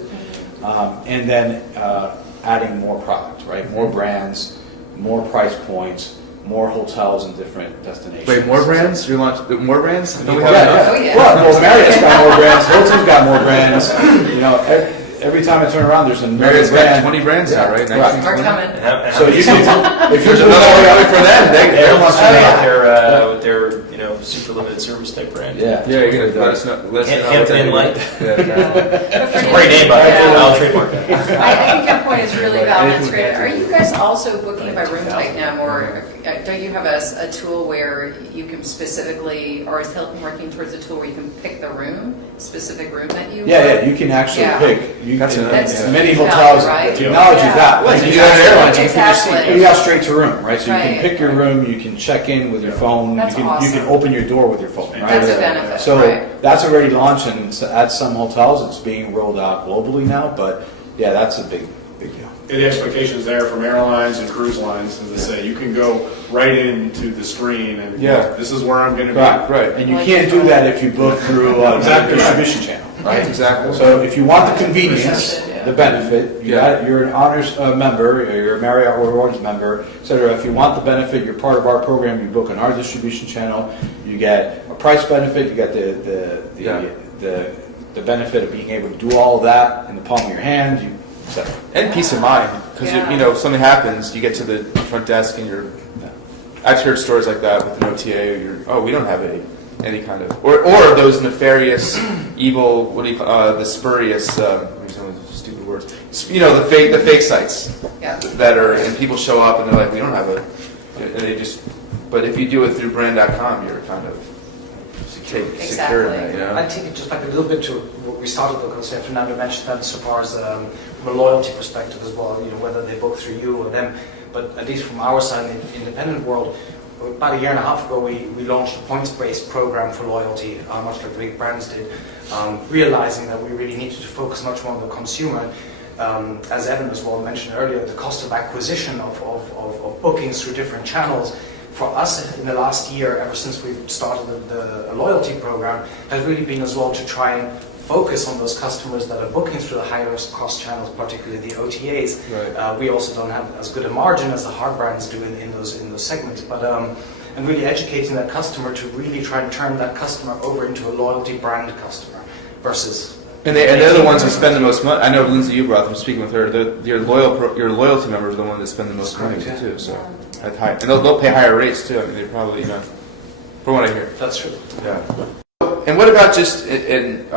And then adding more product, right? More brands, more price points, more hotels in different destinations. Wait, more brands? You launched more brands? Oh, yeah. Well, Marriott's got more brands. Hilton's got more brands. Every time I turn around, there's a Marriott's got 20 brands now, right? We're coming. So you can, if you're There's another one for them. They're launching with their super limited service type brand. Yeah, you're gonna let us know. Hampton Inn Light. Yeah. It's a great name, but I'll trademark it. I think your point is really valid. It's great. Are you guys also booking by room type now, or don't you have a tool where you can specifically, or is Hilton working towards a tool where you can pick the room, specific room that you? Yeah, you can actually pick. That's many hotels. right? The technology is that. Well, you can do that at airlines. Exactly. You got straight to room, right? So you can pick your room. You can check in with your phone. That's you awesome. can open your door with your phone, right? That's a benefit. So right. that's already launched, and at some hotels, it's being rolled out globally now. But yeah, that's a big deal. The expectations there from airlines and cruise lines is to say you can go right into the screen and this is where I'm going to be. Right. And you can't do that if you book through a distribution channel. Right, exactly. So if you want the convenience, the benefit, you're an honors member, or you're a Marriott Rewards member, etc. If you want the benefit, you're part of our program, you book on our distribution channel, you get a price benefit, you get the benefit of being able to do all of that in the palm of your hand, you set it. And peace of mind, because Yeah. you know, if something happens, you get to the front desk and you're. I've heard stories like that with an OTA. We don't have any kind of, or those nefarious, evil. What do you call the spurious? Some of the stupid words. You know, the fake sites Yeah. that are, and people show up and they're like, we don't have a, and they just. But if you do it through brand.com, you're kind of secure in that, you know? I think it just like a little bit to what we started though, because Fernando mentioned that so far as from a loyalty perspective as well, you know, whether they book through you or them. But at least from our side in the independent world, about a year and a half ago, we launched a points-based program for loyalty, much like the big brands did, realizing that we really needed to focus much more on the consumer. As Evan as well mentioned earlier, the cost of acquisition of bookings through different channels for us in the last year, ever since we've started the loyalty program, has really been as well to try and focus on those customers that are booking through the higher cost channels, particularly the OTAs. Right. We also don't have as good a margin as the hard brands do in those segments, but and really educating that customer to really try and turn that customer over into a loyalty brand customer versus. And they're the ones who spend the most money. I know Lindsay, you brought them. Speaking with her, your loyalty members are the ones that spend the most money too. So at high, and they'll pay higher rates too. I mean, they probably, you know, from what I hear. That's true. Yeah. And what about just in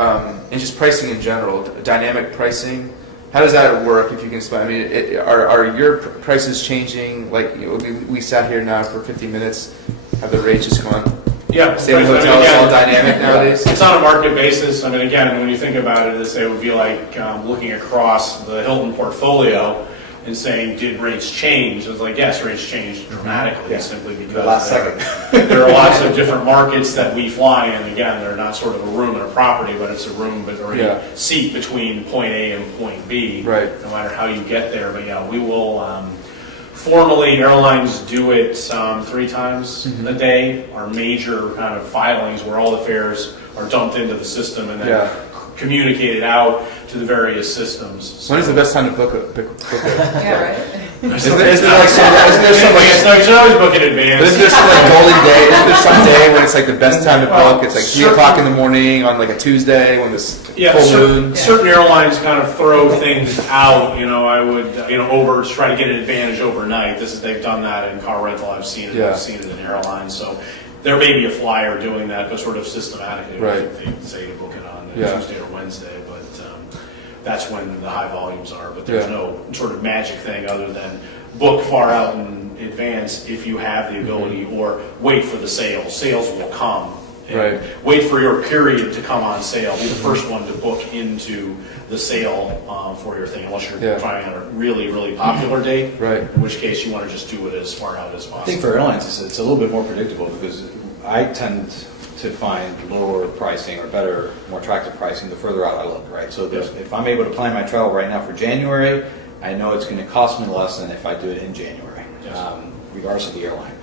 just pricing in general, dynamic pricing? How does that work? If you can explain, I mean, are your prices changing? Like, you know, we sat here now for 50 minutes. Have the rates just gone? Yeah, Same with hotels, it's all dynamic nowadays. It's on a market basis. I mean, again, when you think about it, it would be like looking across the Hilton portfolio and saying, did rates change? It was like, yes, rates changed dramatically, simply because last second. There are lots of different markets that we fly in. Again, they're not sort of a room in a property, but it's a room, or a seat between point A and point B. Right. No matter how you get there, but yeah, we will. Formally, airlines do it 3 times a day. Our major kind of filings where all the fares are dumped into the system and then communicated out to the various systems. So when is the best time to book it? Yeah, right. Isn't there some you should always book in advance. Isn't there some like golden day? Isn't there some day when it's like the best time to book? It's like 3 o'clock in the morning on like a Tuesday when this full moon. Certain airlines kind of throw things out. You know, I would try to get an advantage overnight. They've done that in car rental. I've seen it. I've seen it in airlines. So there may be a flyer doing that, but sort of systematically. Right. They say to book it on Tuesday or Wednesday, but that's when the high volumes are. But there's no sort of magic thing other than book far out in advance if you have the ability, or wait for the sale. Sales will come. Right. Wait for your period to come on sale. Be the first one to book into the sale for your thing, unless you're trying on a really, really popular date. Right. In which case you want to just do it as far out as possible. I think for airlines, it's a little bit more predictable because I tend to find lower pricing or better, more attractive pricing the further out I look, right? So if I'm able to plan my travel right now for January, I know it's going to cost me less than if I do it in January, regardless of the airline.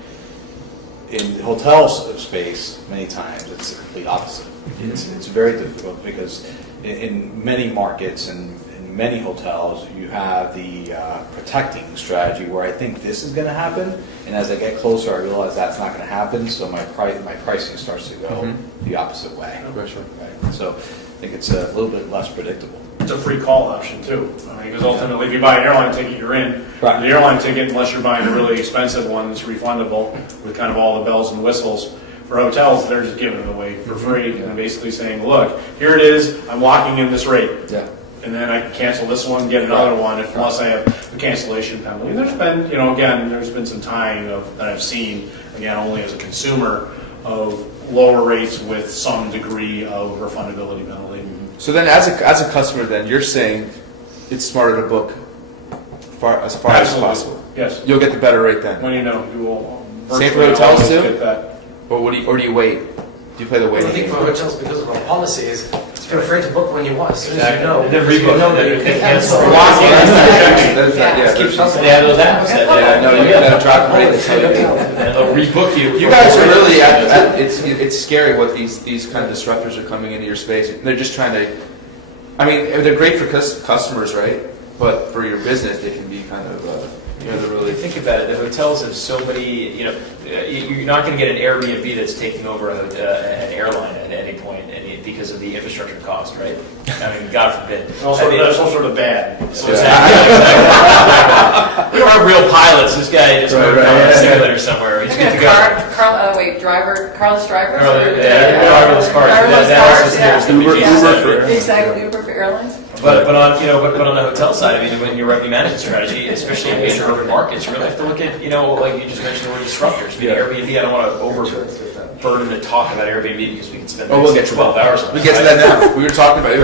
In the hotel space, many times it's the complete opposite. It's very difficult because in many markets and in many hotels, you have the protecting strategy where I think this is going to happen, and as I get closer, I realize that's not going to happen. So my pricing starts to go the opposite way. Right. So I think it's a little bit less predictable. It's a free call option too. I mean, because ultimately, if you buy an airline ticket, you're in. Right. The airline ticket, unless you're buying a really expensive one that's refundable with kind of all the bells and whistles. For hotels, they're just giving it away for free and basically saying, look, here it is, I'm locking in this rate. Yeah. And then I can cancel this one, get another one, unless I have a cancellation penalty. There's been, again, there's been some tying that I've seen, again, only as a consumer, of lower rates with some degree of refundability penalty. So then, as a customer, then you're saying it's smarter to book as far as possible. Yes. You'll get the better rate then. When you will. Same for hotels always too? get that. Or do you wait? Do you play the waiting I think game? for hotels, because of our policy, is feel free to book when you want. As soon as Exactly. you know. And then rebook. that you can cancel. They have those apps that you got to drop rate. and they'll rebook you. You guys are really it's scary what these kind of disruptors are coming into your space. They're just trying to. I mean, they're great for customers, right? But for your business, they can be kind of You think about it, the hotels have so many, you're not going to get an Airbnb that's taking over an airline at any point because of the infrastructure cost, right? I mean, God forbid. That's all sort of bad. We don't have real pilots. This guy just worked on a simulator somewhere. He's good to go. Carl's drivers? Driverless cars. Exactly, Uber for airlines. But on the hotel side, I mean, when your revenue management strategy, especially in major urban markets, you really have to look at, like you just mentioned, the word disruptors. I mean, Airbnb, I don't want to overburden the talk about Airbnb because we can spend we'll get 12 hours on it. We get to that now. We were talking about it.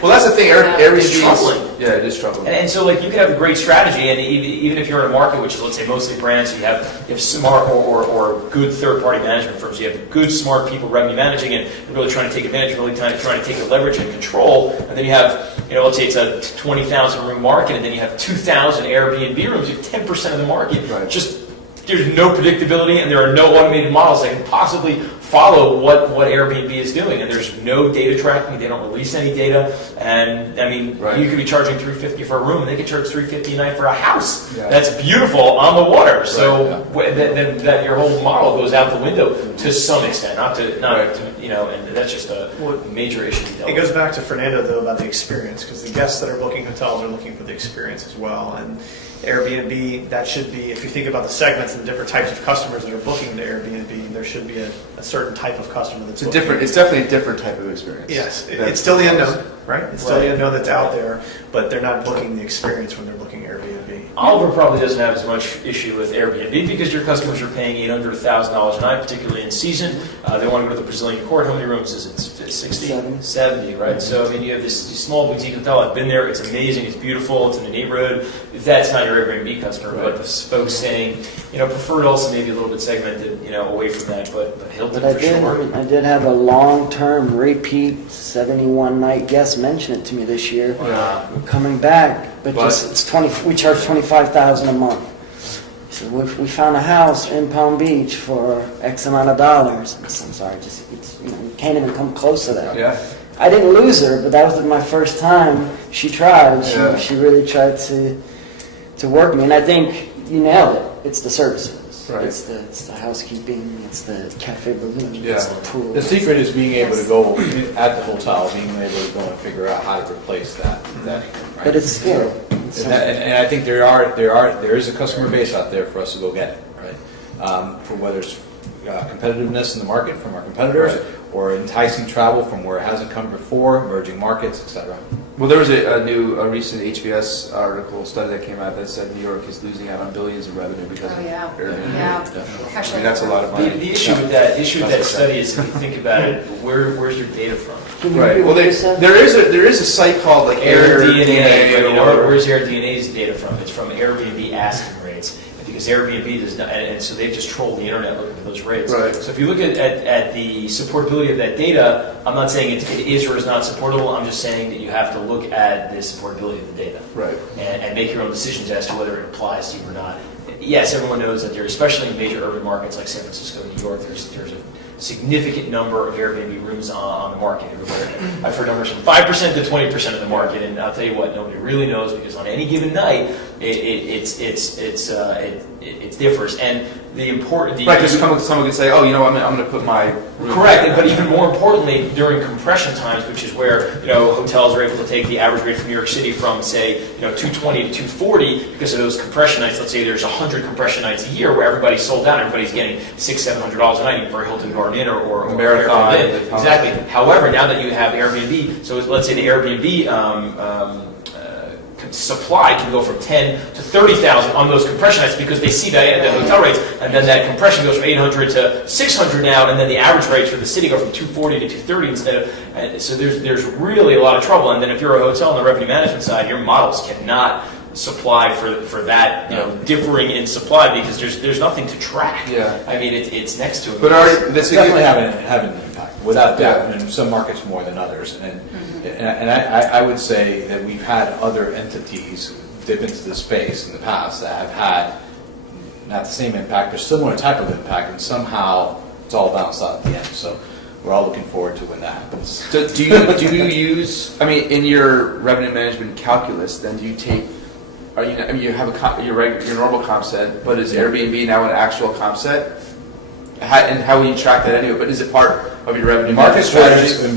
Well, that's the thing. Airbnb is troubling. Yeah, it is troubling. And so, you can have a great strategy, and even if you're in a market which is, let's say, mostly brands, so you have smart or good third-party management firms. You have good, smart people revenue managing and really trying to take advantage, really trying to take the leverage and control. And then you have, let's say it's a 20,000 room market, and then you have 2,000 Airbnb rooms. You have 10% of the market. Right. There's no predictability, and there are no automated models that can possibly follow what Airbnb is doing. And there's no data tracking. They don't release any data. And I mean, you could be charging $350 for a room, and they could charge $350 a night for a house. Yeah. That's beautiful on the water. So then that your whole model goes out the window to some extent. Not to and that's just a major issue. It goes back to Fernando though about the experience, because the guests that are booking hotels are looking for the experience as well. And Airbnb, that should be, if you think about the segments and the different types of customers that are booking the Airbnb, there should be a certain type of customer that's booking. It's definitely a different type of experience. Yes, it's still the unknown, right? It's still the unknown that's out there, but they're not booking the experience when they're booking Airbnb. Oliver probably doesn't have as much issue with Airbnb because your customers are paying $800, $1,000 a night, particularly in season. They want to go to the Brazilian court. How many rooms is it? 60? 70, right? So, I mean, you have this small boutique hotel. I've been there. It's amazing. It's beautiful. It's in the neighborhood. That's not your Airbnb customer, but the folks saying, preferred also maybe a little bit segmented, away from that, but Hilton for sure. I did have a long-term repeat 71-night guest mention it to me this year. Wow. We're coming back, but it's 20. We charge $25,000 a month. So we found a house in Palm Beach for X amount of dollars. I'm sorry, you can't even come close to that. Yeah. I didn't lose her, but that was my first time. She tried. She really tried to work me, and I think you nailed it. It's the services. Right. It's the housekeeping. It's the cafe balloon. Yeah. It's the pool. The secret is being able to go at the hotel, being able to go and figure out how to replace that income, right? But it's scary. And I think there is a customer base out there for us to go get it, right? For whether it's competitiveness in the market from our competitors, or enticing travel from where it hasn't come before, emerging markets, etc. Well, there was a recent HBS study that came out that said New York is losing out on billions of revenue because of Airbnb. Yeah. I mean, that's a lot of money. The issue with that study is, if you think about it, where's your data from? Right. Well, there is a site called AirDNA. Where's AirDNA's data from? It's from Airbnb asking rates. Because Airbnb does not, and so they've just trolled the internet looking for those rates. Right. So if you look at the supportability of that data, I'm not saying it is or is not supportable. I'm just saying that you have to look at the supportability of the data, right, and make your own decisions as to whether it applies to you or not. Yes, everyone knows that there, especially in major urban markets like San Francisco and New York, there's a significant number of Airbnb rooms on the market everywhere. I've heard numbers from 5% to 20% of the market, and I'll tell you what, nobody really knows, because on any given night, it differs. And the important because someone could say, oh, I'm going to put my room correct, but even more importantly, during compression times, which is where hotels are able to take the average rate from New York City from, say, 220 to 240 because of those compression nights. Let's say there's 100 compression nights a year where everybody's sold out, everybody's getting $600-700 a night, even for a Hilton Garden Inn or Marathon. Exactly. However, now that you have Airbnb, so let's say the Airbnb supply can go from 10 to 30,000 on those compression nights because they see that the hotel rates, and then that compression goes from 800 to 600 now, and then the average rates for the city go from 240 to 230 instead of. So there's really a lot of trouble. And then if you're a hotel on the revenue management side, your models cannot supply for that differing in supply because there's nothing to track. Yeah. I mean it's next to it. But that's definitely having an impact without doubt, and in some markets more than others. And I would say that we've had other entities dip into the space in the past that have had not the same impact, but similar type of impact, and somehow it's all bounced out at the end. So we're all looking forward to when that happens. So do you use? I mean, in your revenue management calculus, then do you take are you? I mean, you have your normal comp set, but is Airbnb now an actual comp set? How will you track that anyway? But is it part of your revenue Markets strategy? in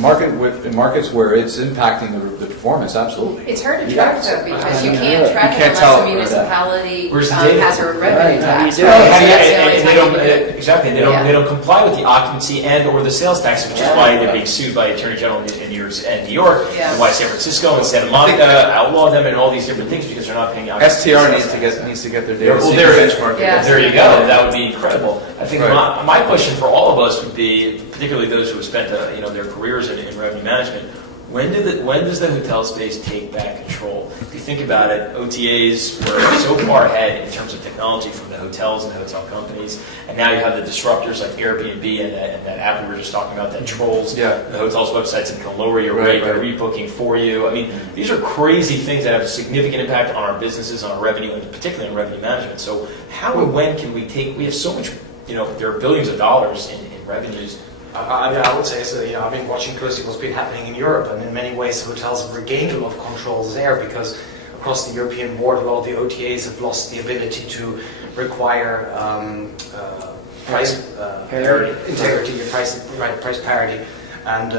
markets where it's impacting the performance, absolutely. It's hard to track though, because you can't track You it can't tell unless a it, municipality Where's the data? has a revenue tax. you do. right? Yeah, So that's the only and they time don't, you can do it. exactly, they don't comply with the occupancy and/or the sales tax, which is why they're being sued by the Attorney General in New York, Yeah. and why San Francisco and Santa Monica outlaw them and all these different things because they're not paying occupancy. STR and needs sales to tax. get their data. Well, so you there, can benchmark it. Yeah. there you go. That would be incredible. I think Right. my question for all of us would be, particularly those who have spent their careers in revenue management, when does the hotel space take back control? If you think about it, OTAs were so far ahead in terms of technology from the hotels and hotel companies, and now you have the disruptors like Airbnb and that app we were just talking about that trolls Yeah. the hotel's websites and can lower your Right, rate by right. rebooking for you. I mean, these are crazy things that have a significant impact on our businesses, on our revenue, and particularly on revenue management. So how and when can we have so much, there are billions of dollars in revenues. I would say so. I've been watching closely what's been happening in Europe, and in many ways, hotels have regained a lot of controls there because across the European board, a lot of the OTAs have lost the ability to require price integrity, price parity, and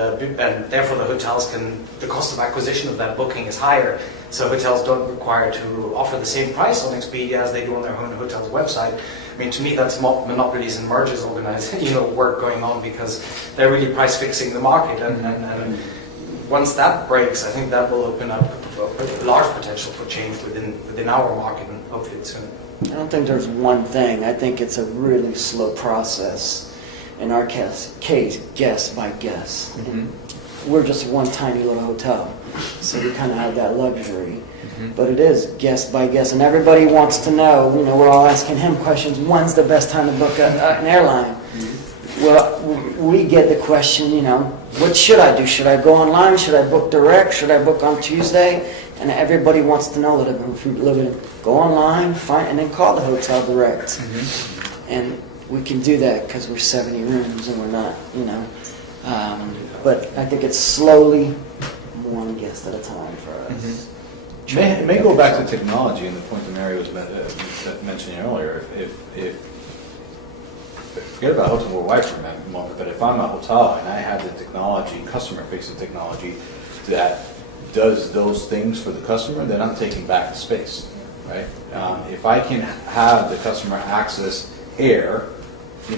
therefore the hotels the cost of acquisition of that booking is higher. So hotels don't require to offer the same price on Expedia as they do on their own hotel's website. I mean, to me, that's monopolies and mergers work going on because they're really price fixing the market. And once that breaks, I think that will open up a large potential for change within our market, and hopefully it's soon. I don't think there's one thing. I think it's a really slow process. In our case, guest by guest. We're just one tiny little hotel, so we kind of have that luxury. But it is guest by guest, and everybody wants to know. We're all asking him questions. When's the best time to book an airline? Well, we get the question. What should I do? Should I go online? Should I book direct? Should I book on Tuesday? And everybody wants to know that if we go online, and then call the hotel direct. And we can do that because we're 70 rooms and we're not, but I think it's slowly one guest at a time for us. It may go back to technology and the point that Mary was mentioning earlier. If forget about hotel worldwide for a moment, but if I'm a hotel and I have the technology, customer-facing technology that does those things for the customer, then I'm taking back the space, right? If I can have the customer access air,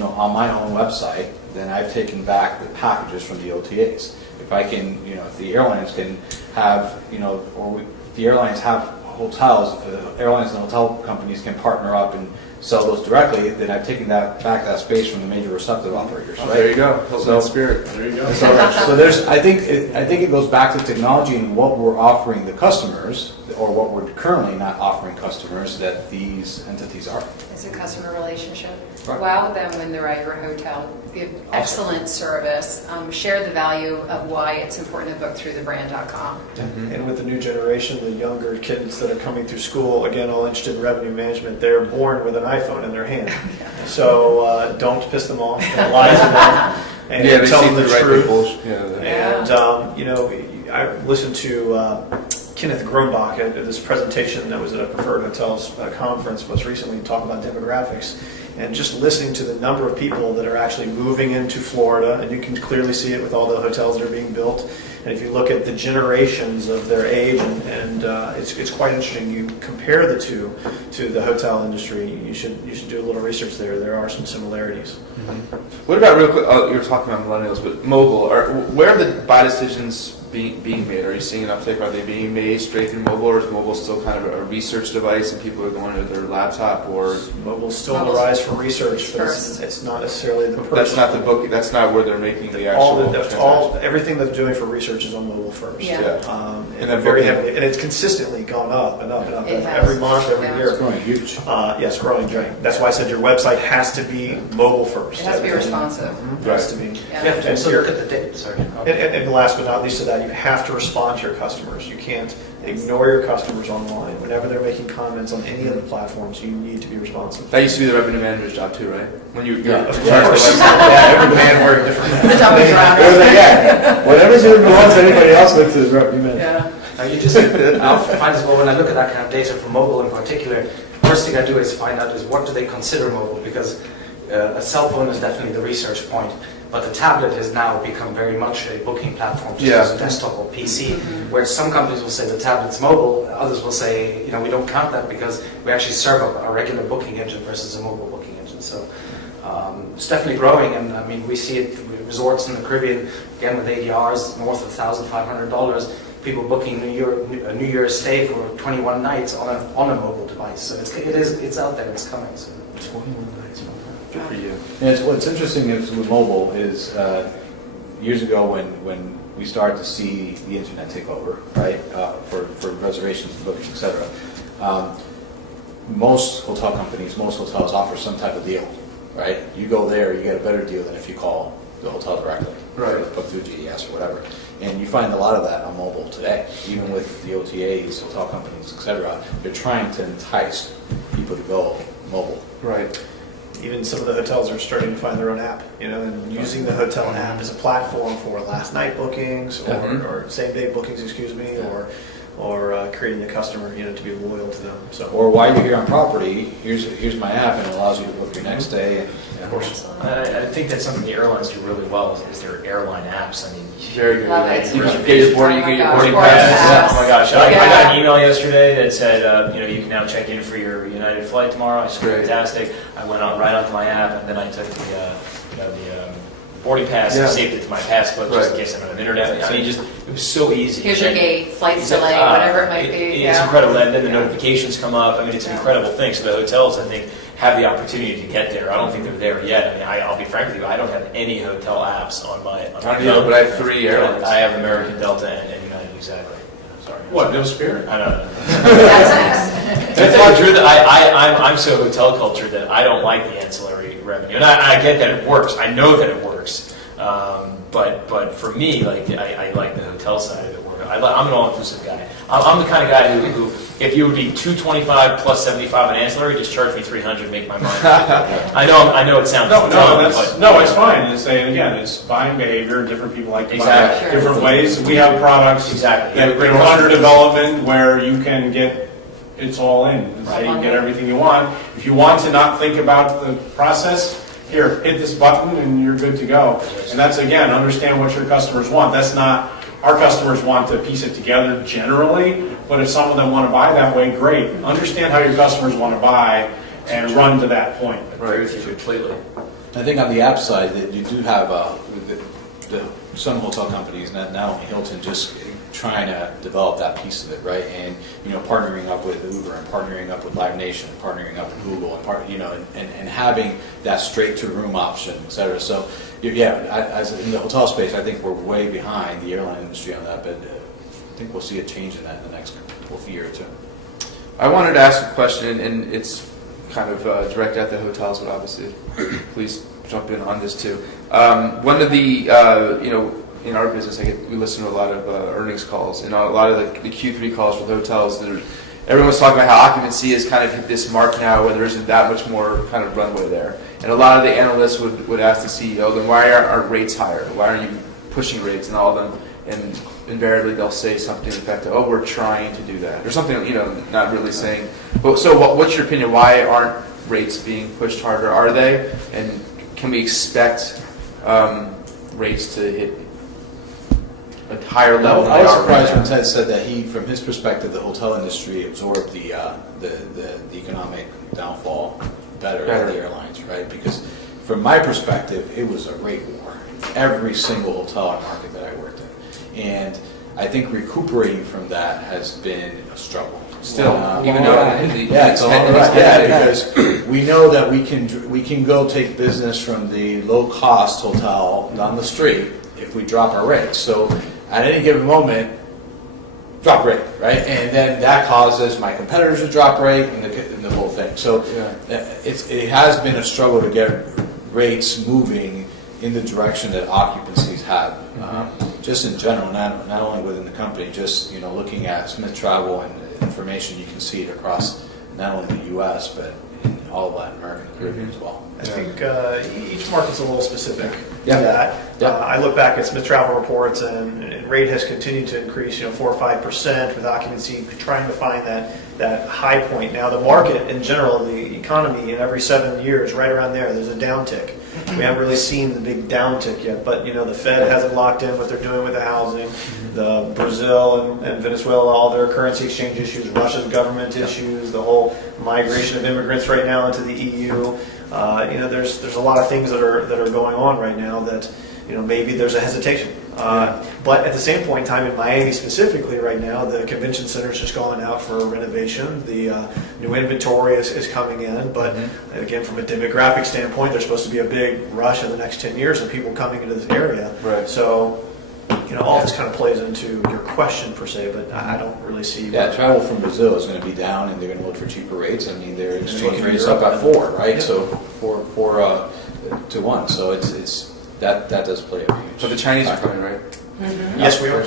on my own website, then I've taken back the packages from the OTAs. If I can, if the airlines can have, the airlines have hotels, airlines and hotel companies can partner up and sell those directly, then I've taken back that space from the major receptive operators. Right? There you go. Hotel Spirit. There you go. So there's, I think it goes back to technology and what we're offering the customers, or what we're currently not offering customers that these entities are. It's a customer relationship. Right. Wow them when they're at your hotel. Give excellent service. Share the value of why it's important to book through thebrand.com. And with the new generation, the younger kids that are coming through school, again, all interested in revenue management, they're born with an iPhone in their hand. So don't piss them off, don't lie to them, and tell them the truth. And, I listened to Kenneth Grumbach at this presentation that was at a Preferred Hotels conference most recently, talk about demographics. And just listening to the number of people that are actually moving into Florida, and you can clearly see it with all the hotels that are being built. And if you look at the generations of their age, and it's quite interesting. You compare the two to the hotel industry. You should do a little research there. There are some similarities. What about real quick? You were talking about millennials, but mobile. Where are the buy decisions being made? Are you seeing an uptick? Are they being made straight through mobile, or is mobile still kind of a research device and people are going to their laptop? Or mobile's still on the rise for research, but it's not necessarily the purpose. That's not the book. That's not where they're making the actual. Everything they're doing for research is on mobile first. Yeah. And very heavily, and it's consistently gone up and up and up every month, every year. It's growing huge. Yes, growing. That's why I said your website has to be mobile first. It has to be responsive. It has to be. Yeah. You have to also look at the data. Sorry. And last but not least to that, you have to respond to your customers. You can't ignore your customers online. Whenever they're making comments on any of the platforms, you need to be responsive. That used to be the revenue manager's job too, right? When you're Of charged course. the website. Every man wearing different The double driver. Whatever's doing belongs to anybody else with the revenue management. Yeah. Now you just, I often find as well when I look at that kind of data for mobile in particular, first thing I do is find out is what do they consider mobile, because a cell phone is definitely the research point, but the tablet has now become very much a booking platform, just as a desktop or PC, where some companies will say the tablet's mobile, others will say, you know, we don't count that because we actually serve a regular booking engine versus a mobile booking engine. So it's definitely growing, and I mean, we see it with resorts in the Caribbean, again with ADRs north of $1,500, people booking a New Year's stay for 21 nights on a mobile device. So it's out there, it's coming. So. 21 nights. Good for you. And what's interesting is with mobile is years ago when we started to see the internet take over, right, for reservations, bookings, etc. Most hotel companies, most hotels offer some type of deal, right? You go there, you get a better deal than if you call the hotel directly, right? Book through GDS or whatever. And you find a lot of that on mobile today, even with the OTAs, hotel companies, etc. They're trying to entice people to go mobile. Right. Even some of the hotels are starting to find their own app, you know, and using the hotel app as a platform for last night bookings or same day bookings, excuse me, or creating a customer, you know, to be loyal to them. So, or while you're here on property, here's my app, and it allows you to book your next day. And of course, I think that's something the airlines do really well is their airline apps. I mean, very good. Love it. You can get your boarding pass. pass. Oh my gosh! I got an email yesterday that said, you know, you can now check in for your United flight tomorrow. It's fantastic. I went right onto my app, and then I took the boarding pass and saved it to my passbook just in case I'm on the internet. I mean, it was so easy. Here's your gate, flights delay, whatever it might be. It's incredible, and then the notifications come up. I mean, it's an incredible thing. So the hotels, I think, have the opportunity to get there. I don't think they're there yet. I mean, I'll be frank with you, I don't have any hotel apps on my phone. I don't either, but I have 3 airlines. I have American, Delta, and United, exactly. Sorry. What, no Spirit? I don't know. That's nice. That's true that I'm so hotel cultured that I don't like the ancillary revenue. And I get that it works. I know that it works. But for me, like I like the hotel side of it. I'm an all-inclusive guy. I'm the kind of guy who if you would be $225 plus $75 an ancillary, just charge me $300, make my money. I know it sounds it's fine. It's saying again, it's buying behavior. Different people like to buy different ways. We have products that are under development where you can get it's all in. So you can get everything you want. If you want to not think about the process, here, hit this button and you're good to go. And that's, again, understand what your customers want. That's not, our customers want to piece it together generally, but if some of them want to buy that way, great. Understand how your customers want to buy and run to that point. Right, with you completely. I think on the app side, that you do have some hotel companies, not only Hilton, just trying to develop that piece of it, right? And partnering up with Uber and partnering up with Live Nation, and partnering up with Google, and having that straight to room option, et cetera. So, as in the hotel space, I think we're way behind the airline industry on that, but I think we'll see a change in that in the next year or two. I wanted to ask a question, and it's kind of directed at the hotels, but obviously, please jump in on this too. One of the, in our business, we listen to a lot of earnings calls, and a lot of the Q3 calls for the hotels. Everyone's talking about how occupancy has kind of hit this mark now, where there isn't that much more kind of runway there. And a lot of the analysts would ask the CEO, then why are our rates higher? Why aren't you pushing rates? And all of them, and invariably they'll say something to the effect of, oh, we're trying to do that, or something, not really saying. But so, what's your opinion? Why aren't rates being pushed harder? Are they? And can we expect rates to hit a higher level? I was surprised when Ted said that from his perspective, the hotel industry absorbed the economic downfall better than the airlines, right? Because from my perspective, it was a rate war. Every single hotel market that I worked in, and I think recuperating from that has been a struggle. Still, even though it's all right. Because we know that we can go take business from the low cost hotel down the street if we drop our rates. So at any given moment, drop rate, right? And then that causes my competitors to drop rate and the whole thing. So it has been a struggle to get rates moving in the direction that occupancies have. Just in general, not only within the company, just looking at Smith Travel and information, you can see it across not only the U.S. but in all of Latin America and the Caribbean as well. I think each market's a little specific to that. I look back at Smith Travel reports, and rate has continued to increase, 4 or 5% with occupancy, trying to find that high point. Now the market in general, the economy, in every 7 years, right around there's a downtick. We haven't really seen the big downtick yet, but the Fed hasn't locked in what they're doing with the housing. The Brazil and Venezuela, all their currency exchange issues, Russia's government issues, the whole migration of immigrants right now into the EU. There's a lot of things that are going on right now that maybe there's a hesitation. But at the same point in time, in Miami specifically right now, the convention center's just gone out for renovation. The new inventory is coming in. But again, from a demographic standpoint, there's supposed to be a big rush in the next 10 years of people coming into this area. Right. So, all this kind of plays into your question per se, but I don't really see. Yeah, travel from Brazil is going to be down, and they're going to look for cheaper rates. I mean, their exchange rate is up at 4, right? Yeah. So 4 to 1. So it's that does play a huge. So the Chinese are coming, right? Mm-hmm. Yes, we are.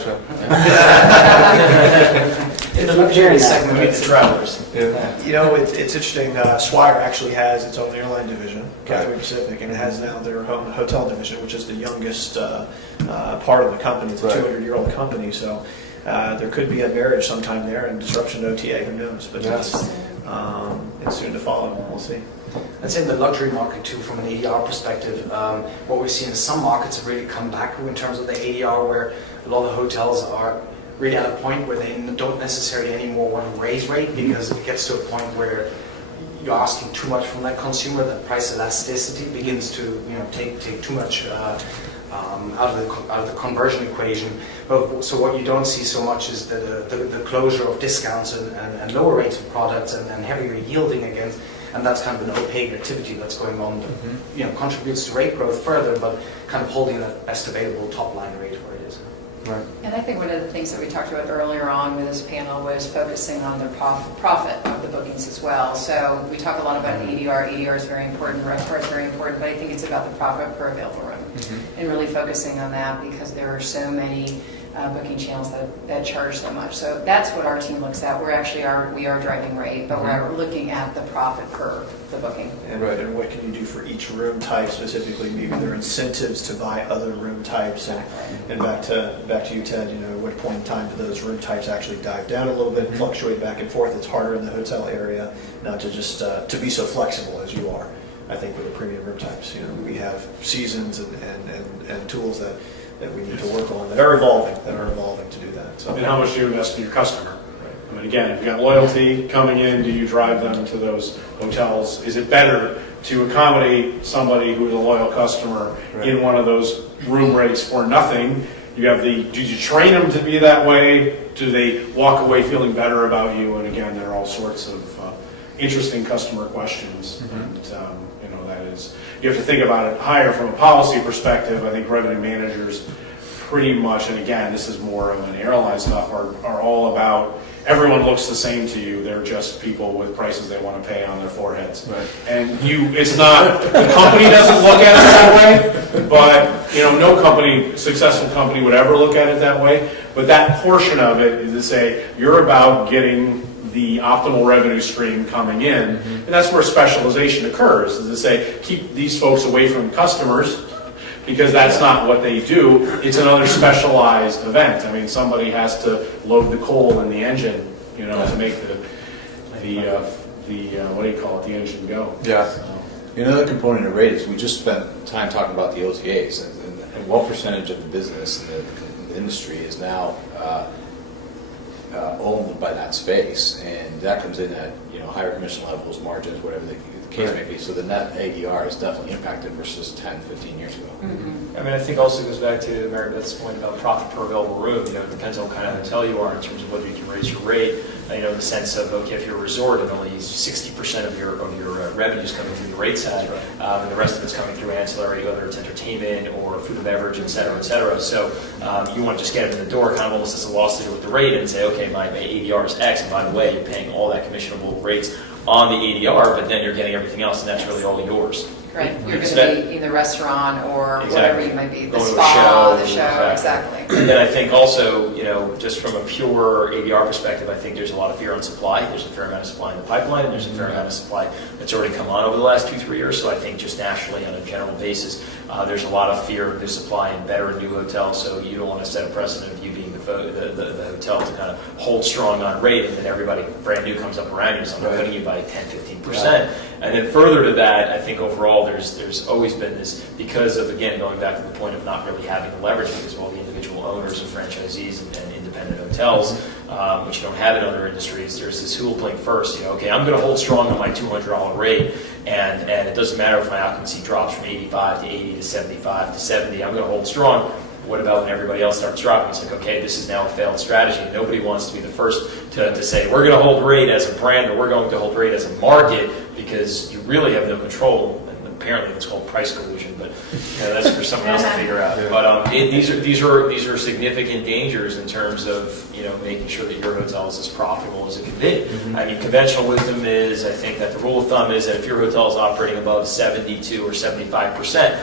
In the luxury segment, we meet the travelers. Yeah. It's interesting. Swire actually has its own airline division, Cathay Pacific, and it has now their own hotel division, which is the youngest part of the company. It's a 200-year-old company, so there could be a marriage sometime there and disruption to OTA. Who knows? But it's soon to follow. We'll see. I'd say in the luxury market too, from an ADR perspective, what we've seen is some markets have really come back in terms of the ADR, where a lot of hotels are really at a point where they don't necessarily anymore want to raise rate, because it gets to a point where you're asking too much from that consumer, that price elasticity begins to take too much out of the conversion equation. But so what you don't see so much is the closure of discounts and lower rates of products and heavier yielding against. And that's kind of an opaque activity that's going on that contributes to rate growth further, but kind of holding that best available top line rate where it is. Right. And I think one of the things that we talked about earlier on with this panel was focusing on the profit of the bookings as well. So we talk a lot about ADR. ADR is very important, RevPAR is very important, but I think it's about the profit per available room and really focusing on that, because there are so many booking channels that charge so much. So that's what our team looks at. We are driving rate, but we're looking at the profit per the booking. And what can you do for each room type specifically? Maybe there are incentives to buy other room types. And back to you, Ted. At what point in time do those room types actually dive down a little bit and fluctuate back and forth? It's harder in the hotel area not to just to be so flexible as you are. I think with the premium room types, we have seasons and tools that we need to work on that are evolving to do that. So. And how much do you invest in your customer? I mean, again, if you've got loyalty coming in, do you drive them to those hotels? Is it better to accommodate somebody who is a loyal customer in one of those room rates for nothing? Do you train them to be that way? Do they walk away feeling better about you? And again, there are all sorts of interesting customer questions. And that is, you have to think about it higher from a policy perspective. I think revenue managers pretty much, and again, this is more of an airline stuff, are all about everyone looks the same to you. They're just people with prices they want to pay on their foreheads. Right. And it's not, the company doesn't look at it that way, but no successful company would ever look at it that way. But that portion of it is to say, you're about getting the optimal revenue stream coming in, and that's where specialization occurs, is to say, keep these folks away from customers, because that's not what they do. It's another specialized event. I mean, somebody has to load the coal in the engine, to make the what do you call it, the engine go. Yeah. So. Another component of rate is we just spent time talking about the OTAs, and what percentage of the business in the industry is now owned by that space, and that comes in at higher commission levels, margins, whatever the case may be. So the net ADR is definitely impacted versus 10, 15 years ago. I mean, I think also goes back to Mary Beth's point about profit per available room. It depends on what kind of hotel you are in terms of whether you can raise your rate. In the sense of, okay, if you're a resort and only 60% of your revenue is coming through the rate side, and the rest of it's coming through ancillary, whether it's entertainment or food and beverage, et cetera, et cetera. So you want to just get them in the door, kind of almost as a loss leader with the rate, and say, okay, my ADR is X, and by the way, you're paying all that commissionable rates on the ADR, but then you're getting everything else, and that's really all yours. Right, you're going to be in the restaurant or whatever you might be, the Going spa, to a show, the show, exactly. And then I think also, just from a pure ADR perspective, I think there's a lot of fear on supply. There's a fair amount of supply in the pipeline, and there's a fair amount of supply that's already come on over the last 2-3 years. So I think just nationally, on a general basis, there's a lot of fear of new supply in better and new hotels. So you don't want to set a precedent of you being the hotel to kind of hold strong on rate, and then everybody brand new comes up around you, so I'm cutting you by 10, 15%. And then further to that, I think overall there's always been this, because of, again, going back to the point of not really having the leverage because of all the individual owners and franchisees and independent hotels, which you don't have in other industries. There's this who will blink first. Okay, I'm going to hold strong on my $200 rate, and it doesn't matter if my occupancy drops from 85 to 80 to 75 to 70. I'm going to hold strong. What about when everybody else starts dropping? It's like, okay, this is now a failed strategy. Nobody wants to be the first to say, we're going to hold rate as a brand, or we're going to hold rate as a market, because you really have no control. And apparently it's called price collusion, but that's for someone else to figure out. But these are significant dangers in terms of making sure that your hotel is as profitable as it can be. I mean, conventional wisdom is, I think that the rule of thumb is that if your hotel is operating above 72 or 75%,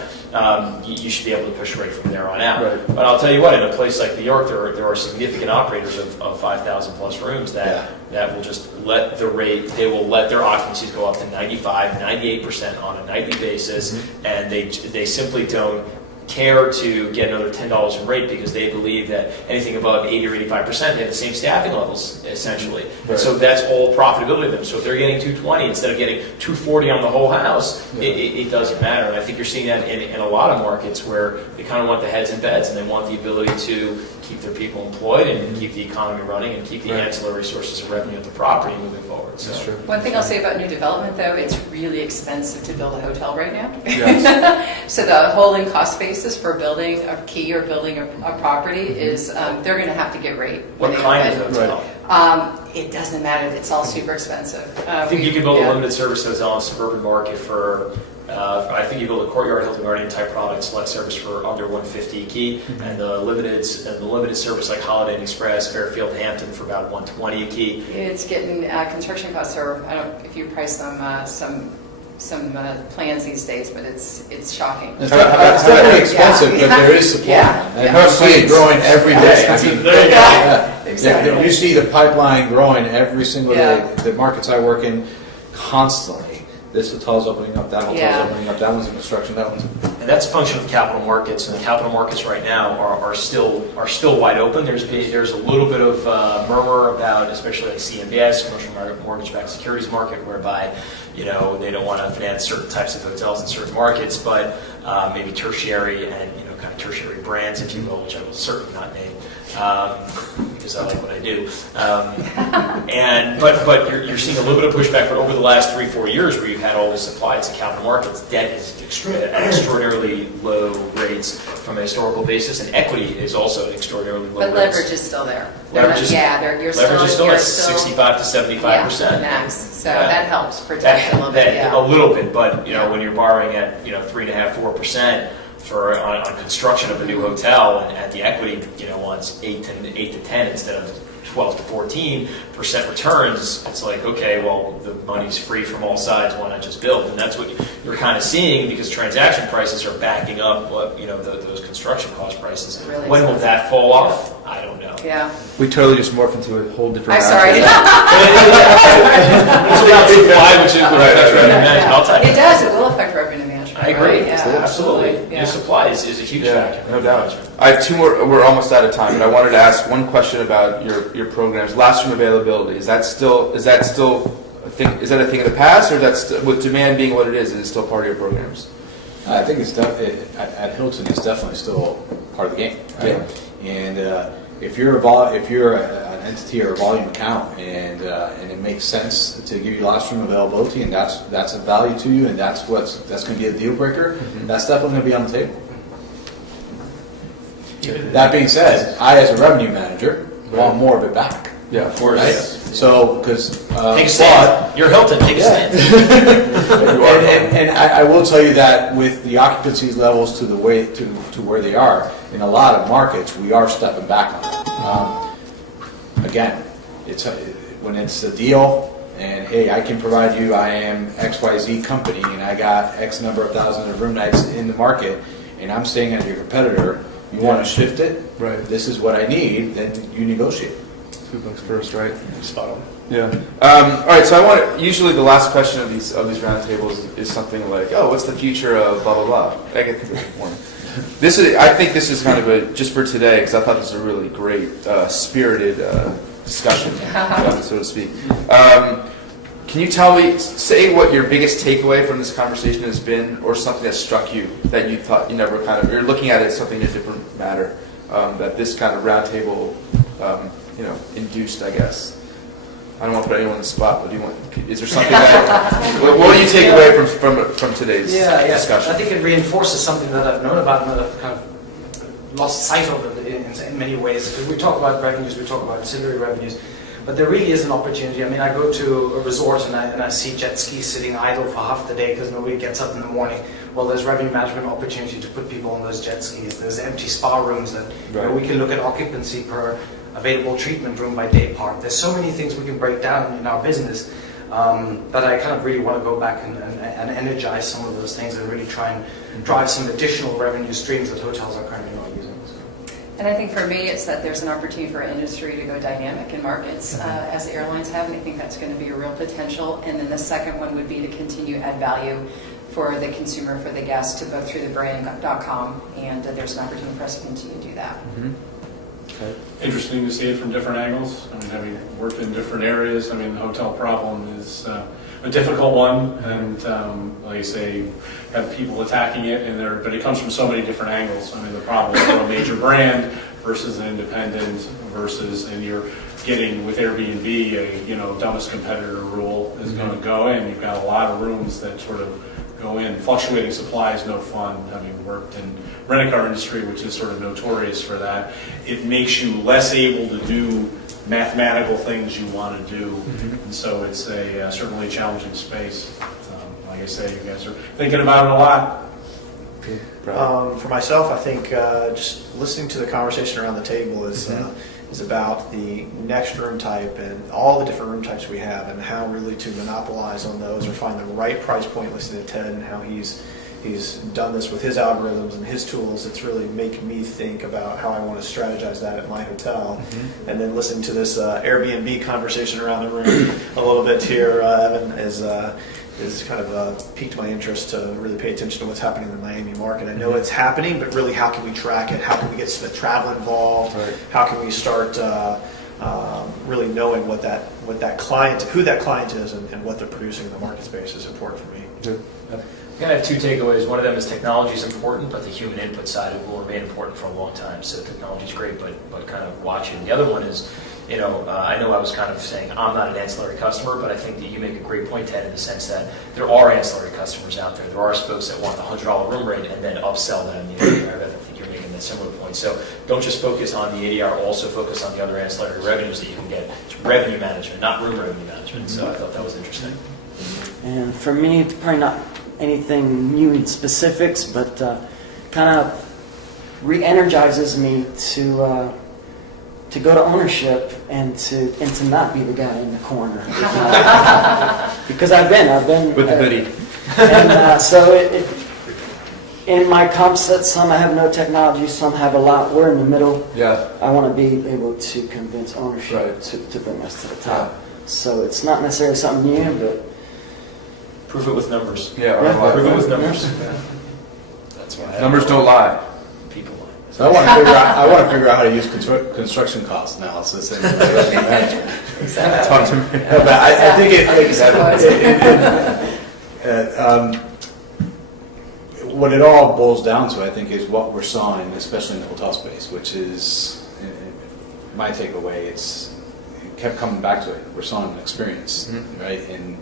you should be able to push rate from there on out. Right. But I'll tell you what, in a place like New York, there are significant operators of 5,000 plus rooms that will just let the rate, they will let their occupancies go up to 95, 98% on a nightly basis, and they simply don't care to get another $10 in rate because they believe that anything above 80 or 85%, they have the same staffing levels, essentially. Right. So that's all profitability to them. So if they're getting 220 instead of getting 240 on the whole house, it doesn't matter. And I think you're seeing that in a lot of markets where they kind of want the heads and beds, and they want the ability to keep their people employed and keep the economy running and keep the ancillary sources of revenue at the property moving forward. So. That's true. One thing I'll say about new development, though, it's really expensive to build a hotel right now. Yes. So the holding cost basis for building a key or building a property is they're going to have to get rate. What kind of hotel? It doesn't matter. It's all super expensive. I think you can build a limited service hotel in a suburban market for. I think you build a Courtyard Hilton Garden type product, select service for under $150 a key, and the limited service like Holiday Inn Express, Fairfield, Hampton for about $120 a key. It's getting construction costs are, I don't know if you price them some plans these days, but it's shocking. It's definitely expensive, but there is supply. And you see it growing every day. I mean, exactly. You see the pipeline growing every single day. The markets I work in constantly. This hotel's opening up, that hotel's opening up, that one's in construction, that one's. And that's a function of capital markets, and the capital markets right now are still wide open. There's a little bit of murmur about, especially like CMBS, commercial mortgage-backed securities market, whereby they don't want to finance certain types of hotels in certain markets, but maybe tertiary and kind of tertiary brands, if you will, which I will certainly not name. Because I like what I do, but you're seeing a little bit of pushback. But over the last 3-4 years, where you've had all this supply, it's the capital markets. Debt is at extraordinarily low rates from a historical basis, and equity is also at extraordinarily low rates. But leverage is still there. Leverage is still at 65 to 75%. Max. So that helps protect a little bit. A little bit, but when you're borrowing at 3.5%, 4%. On construction of a new hotel, and at the equity, wants 8 to 10 instead of 12 to 14% returns. It's like, okay, well, the money's free from all sides. Why not just build? And that's what you're kind of seeing, because transaction prices are backing up those construction cost prices. Really when will that fall off? I don't know. Yeah. We totally just morphed into a whole different. I'm sorry. It's about supply, which affects revenue management. I'll tell you. It does. It will affect revenue management. I agree. Right? Yeah, Absolutely. Your supply is a huge factor. No doubt. I have two more. We're almost out of time, but I wanted to ask one question about your programs. Last room availability, is that still a thing? Is that a thing of the past, or with demand being what it is it still part of your programs? I think at Hilton, it's definitely still part of the game, right? Yeah. And if you're an entity or a volume account, and it makes sense to give you last room availability, and that's a value to you, and that's going to be a deal breaker, that's definitely going to be on the table. That being said, I, as a revenue manager, want more of it back. Yeah, of course. Right? So, because take a stand. You're Hilton. Take a stand. and I will tell you that with the occupancy levels to where they are in a lot of markets, we are stepping back on it. Again, when it's a deal, and hey, I can provide you. I am XYZ company, and I got X number of thousands of room nights in the market, and I'm staying at your competitor. You want to shift it? Right. This is what I need. Then you negotiate. $2 first, right? Spot on. Yeah. All right. So usually the last question of these roundtables is something like, oh, what's the future of blah blah blah? I get one. I think this is kind of a, just for today, because I thought this was a really great, spirited discussion, so to speak. Can you tell me, say what your biggest takeaway from this conversation has been, or something that struck you that you thought you never kind of, you're looking at it as something in a different matter, that this kind of roundtable, induced, I guess. I don't want to put anyone on the spot, but is there something that, what will you take away from today's discussion? I think it reinforces something that I've known about and that I've kind of lost sight of in many ways. Because we talk about revenues, we talk about ancillary revenues, but there really is an opportunity. I mean, I go to a resort and I see jet skis sitting idle for half the day because nobody gets up in the morning. Well, there's revenue management opportunity to put people on those jet skis. There's empty spa rooms that we can look at occupancy per available treatment room by day part. There's so many things we can break down in our business that I kind of really want to go back and energize some of those things and really try and drive some additional revenue streams that hotels are currently not using. And I think for me, it's that there's an opportunity for industry to go dynamic in markets as the airlines have, and I think that's going to be a real potential. And then the second one would be to continue to add value for the consumer, for the guest, to both through the brand.com, and there's an opportunity for us to continue to do that. Mm-hmm. Okay. Interesting to see it from different angles. I mean, having worked in different areas, I mean, the hotel problem is a difficult one, and like you say, have people attacking it, but it comes from so many different angles. I mean, the problem from a major brand versus an independent versus, and you're getting with Airbnb, a dumbest competitor rule is going to go in. You've got a lot of rooms that sort of go in. Fluctuating supply is no fun. Having worked in rent-a-car industry, which is sort of notorious for that, it makes you less able to do mathematical things you want to do, and so it's a certainly challenging space. Like I say, you guys are thinking about it a lot. For myself, I think just listening to the conversation around the table is about the next room type and all the different room types we have, and how really to monopolize on those or find the right price point. Listening to Ted and how he's done this with his algorithms and his tools, it's really making me think about how I want to strategize that at my hotel. And then listening to this Airbnb conversation around the room a little bit here, Evan, is kind of piqued my interest to really pay attention to what's happening in the Miami market. I know it's happening, but really, how can we track it? How can we get the travel involved? Right. How can we start really knowing what that client, who that client is, and what they're producing in the market space is important for me. Good. I have two takeaways. One of them is technology is important, but the human input side will remain important for a long time. So technology is great, but kind of watching. The other one is, I know I was kind of saying I'm not an ancillary customer, but I think that you make a great point, Ted, in the sense that there are ancillary customers out there. There are folks that want the $100 room rate and then upsell them the ADR. I think you're making that similar point. So don't just focus on the ADR, also focus on the other ancillary revenues that you can get. It's revenue management, not room revenue management. So I thought that was interesting. And for me, it's probably not anything new in specifics, but kind of re-energizes me to go to ownership and to not be the guy in the corner. Because I've been With the hoodie. And so in my comp set, some have no technology, some have a lot. We're in the middle. Yeah. I want to be able to convince ownership to bring us to the top. So it's not necessarily something new, but Prove it with numbers. Yeah. Prove it with numbers. That's why. Numbers don't lie. People lie. So I want to figure out how to use construction cost analysis and revenue management. Exactly. Talk to me. No, but I think what it all boils down to, I think, is what we're sawing, especially in the hotel space, which is my takeaway. It kept coming back to it. We're sawing an experience, right? And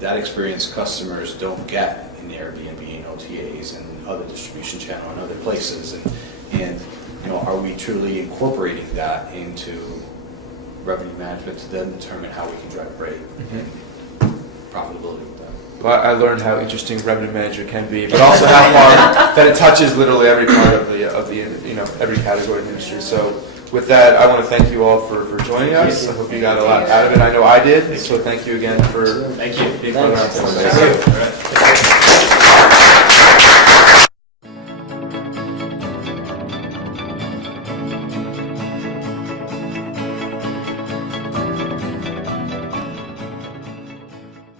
that experience customers don't get in Airbnb and OTAs and other distribution channel and other places. And are we truly incorporating that into revenue management to then determine how we can drive rate and profitability with that? Well, I learned how interesting revenue management can be, but also how far that it touches literally every part of the every category of the industry. So with that, I want to thank you all for joining us. I hope you got a lot out of it. I know I did. So thank you again for being part of the roundtable. Thank you.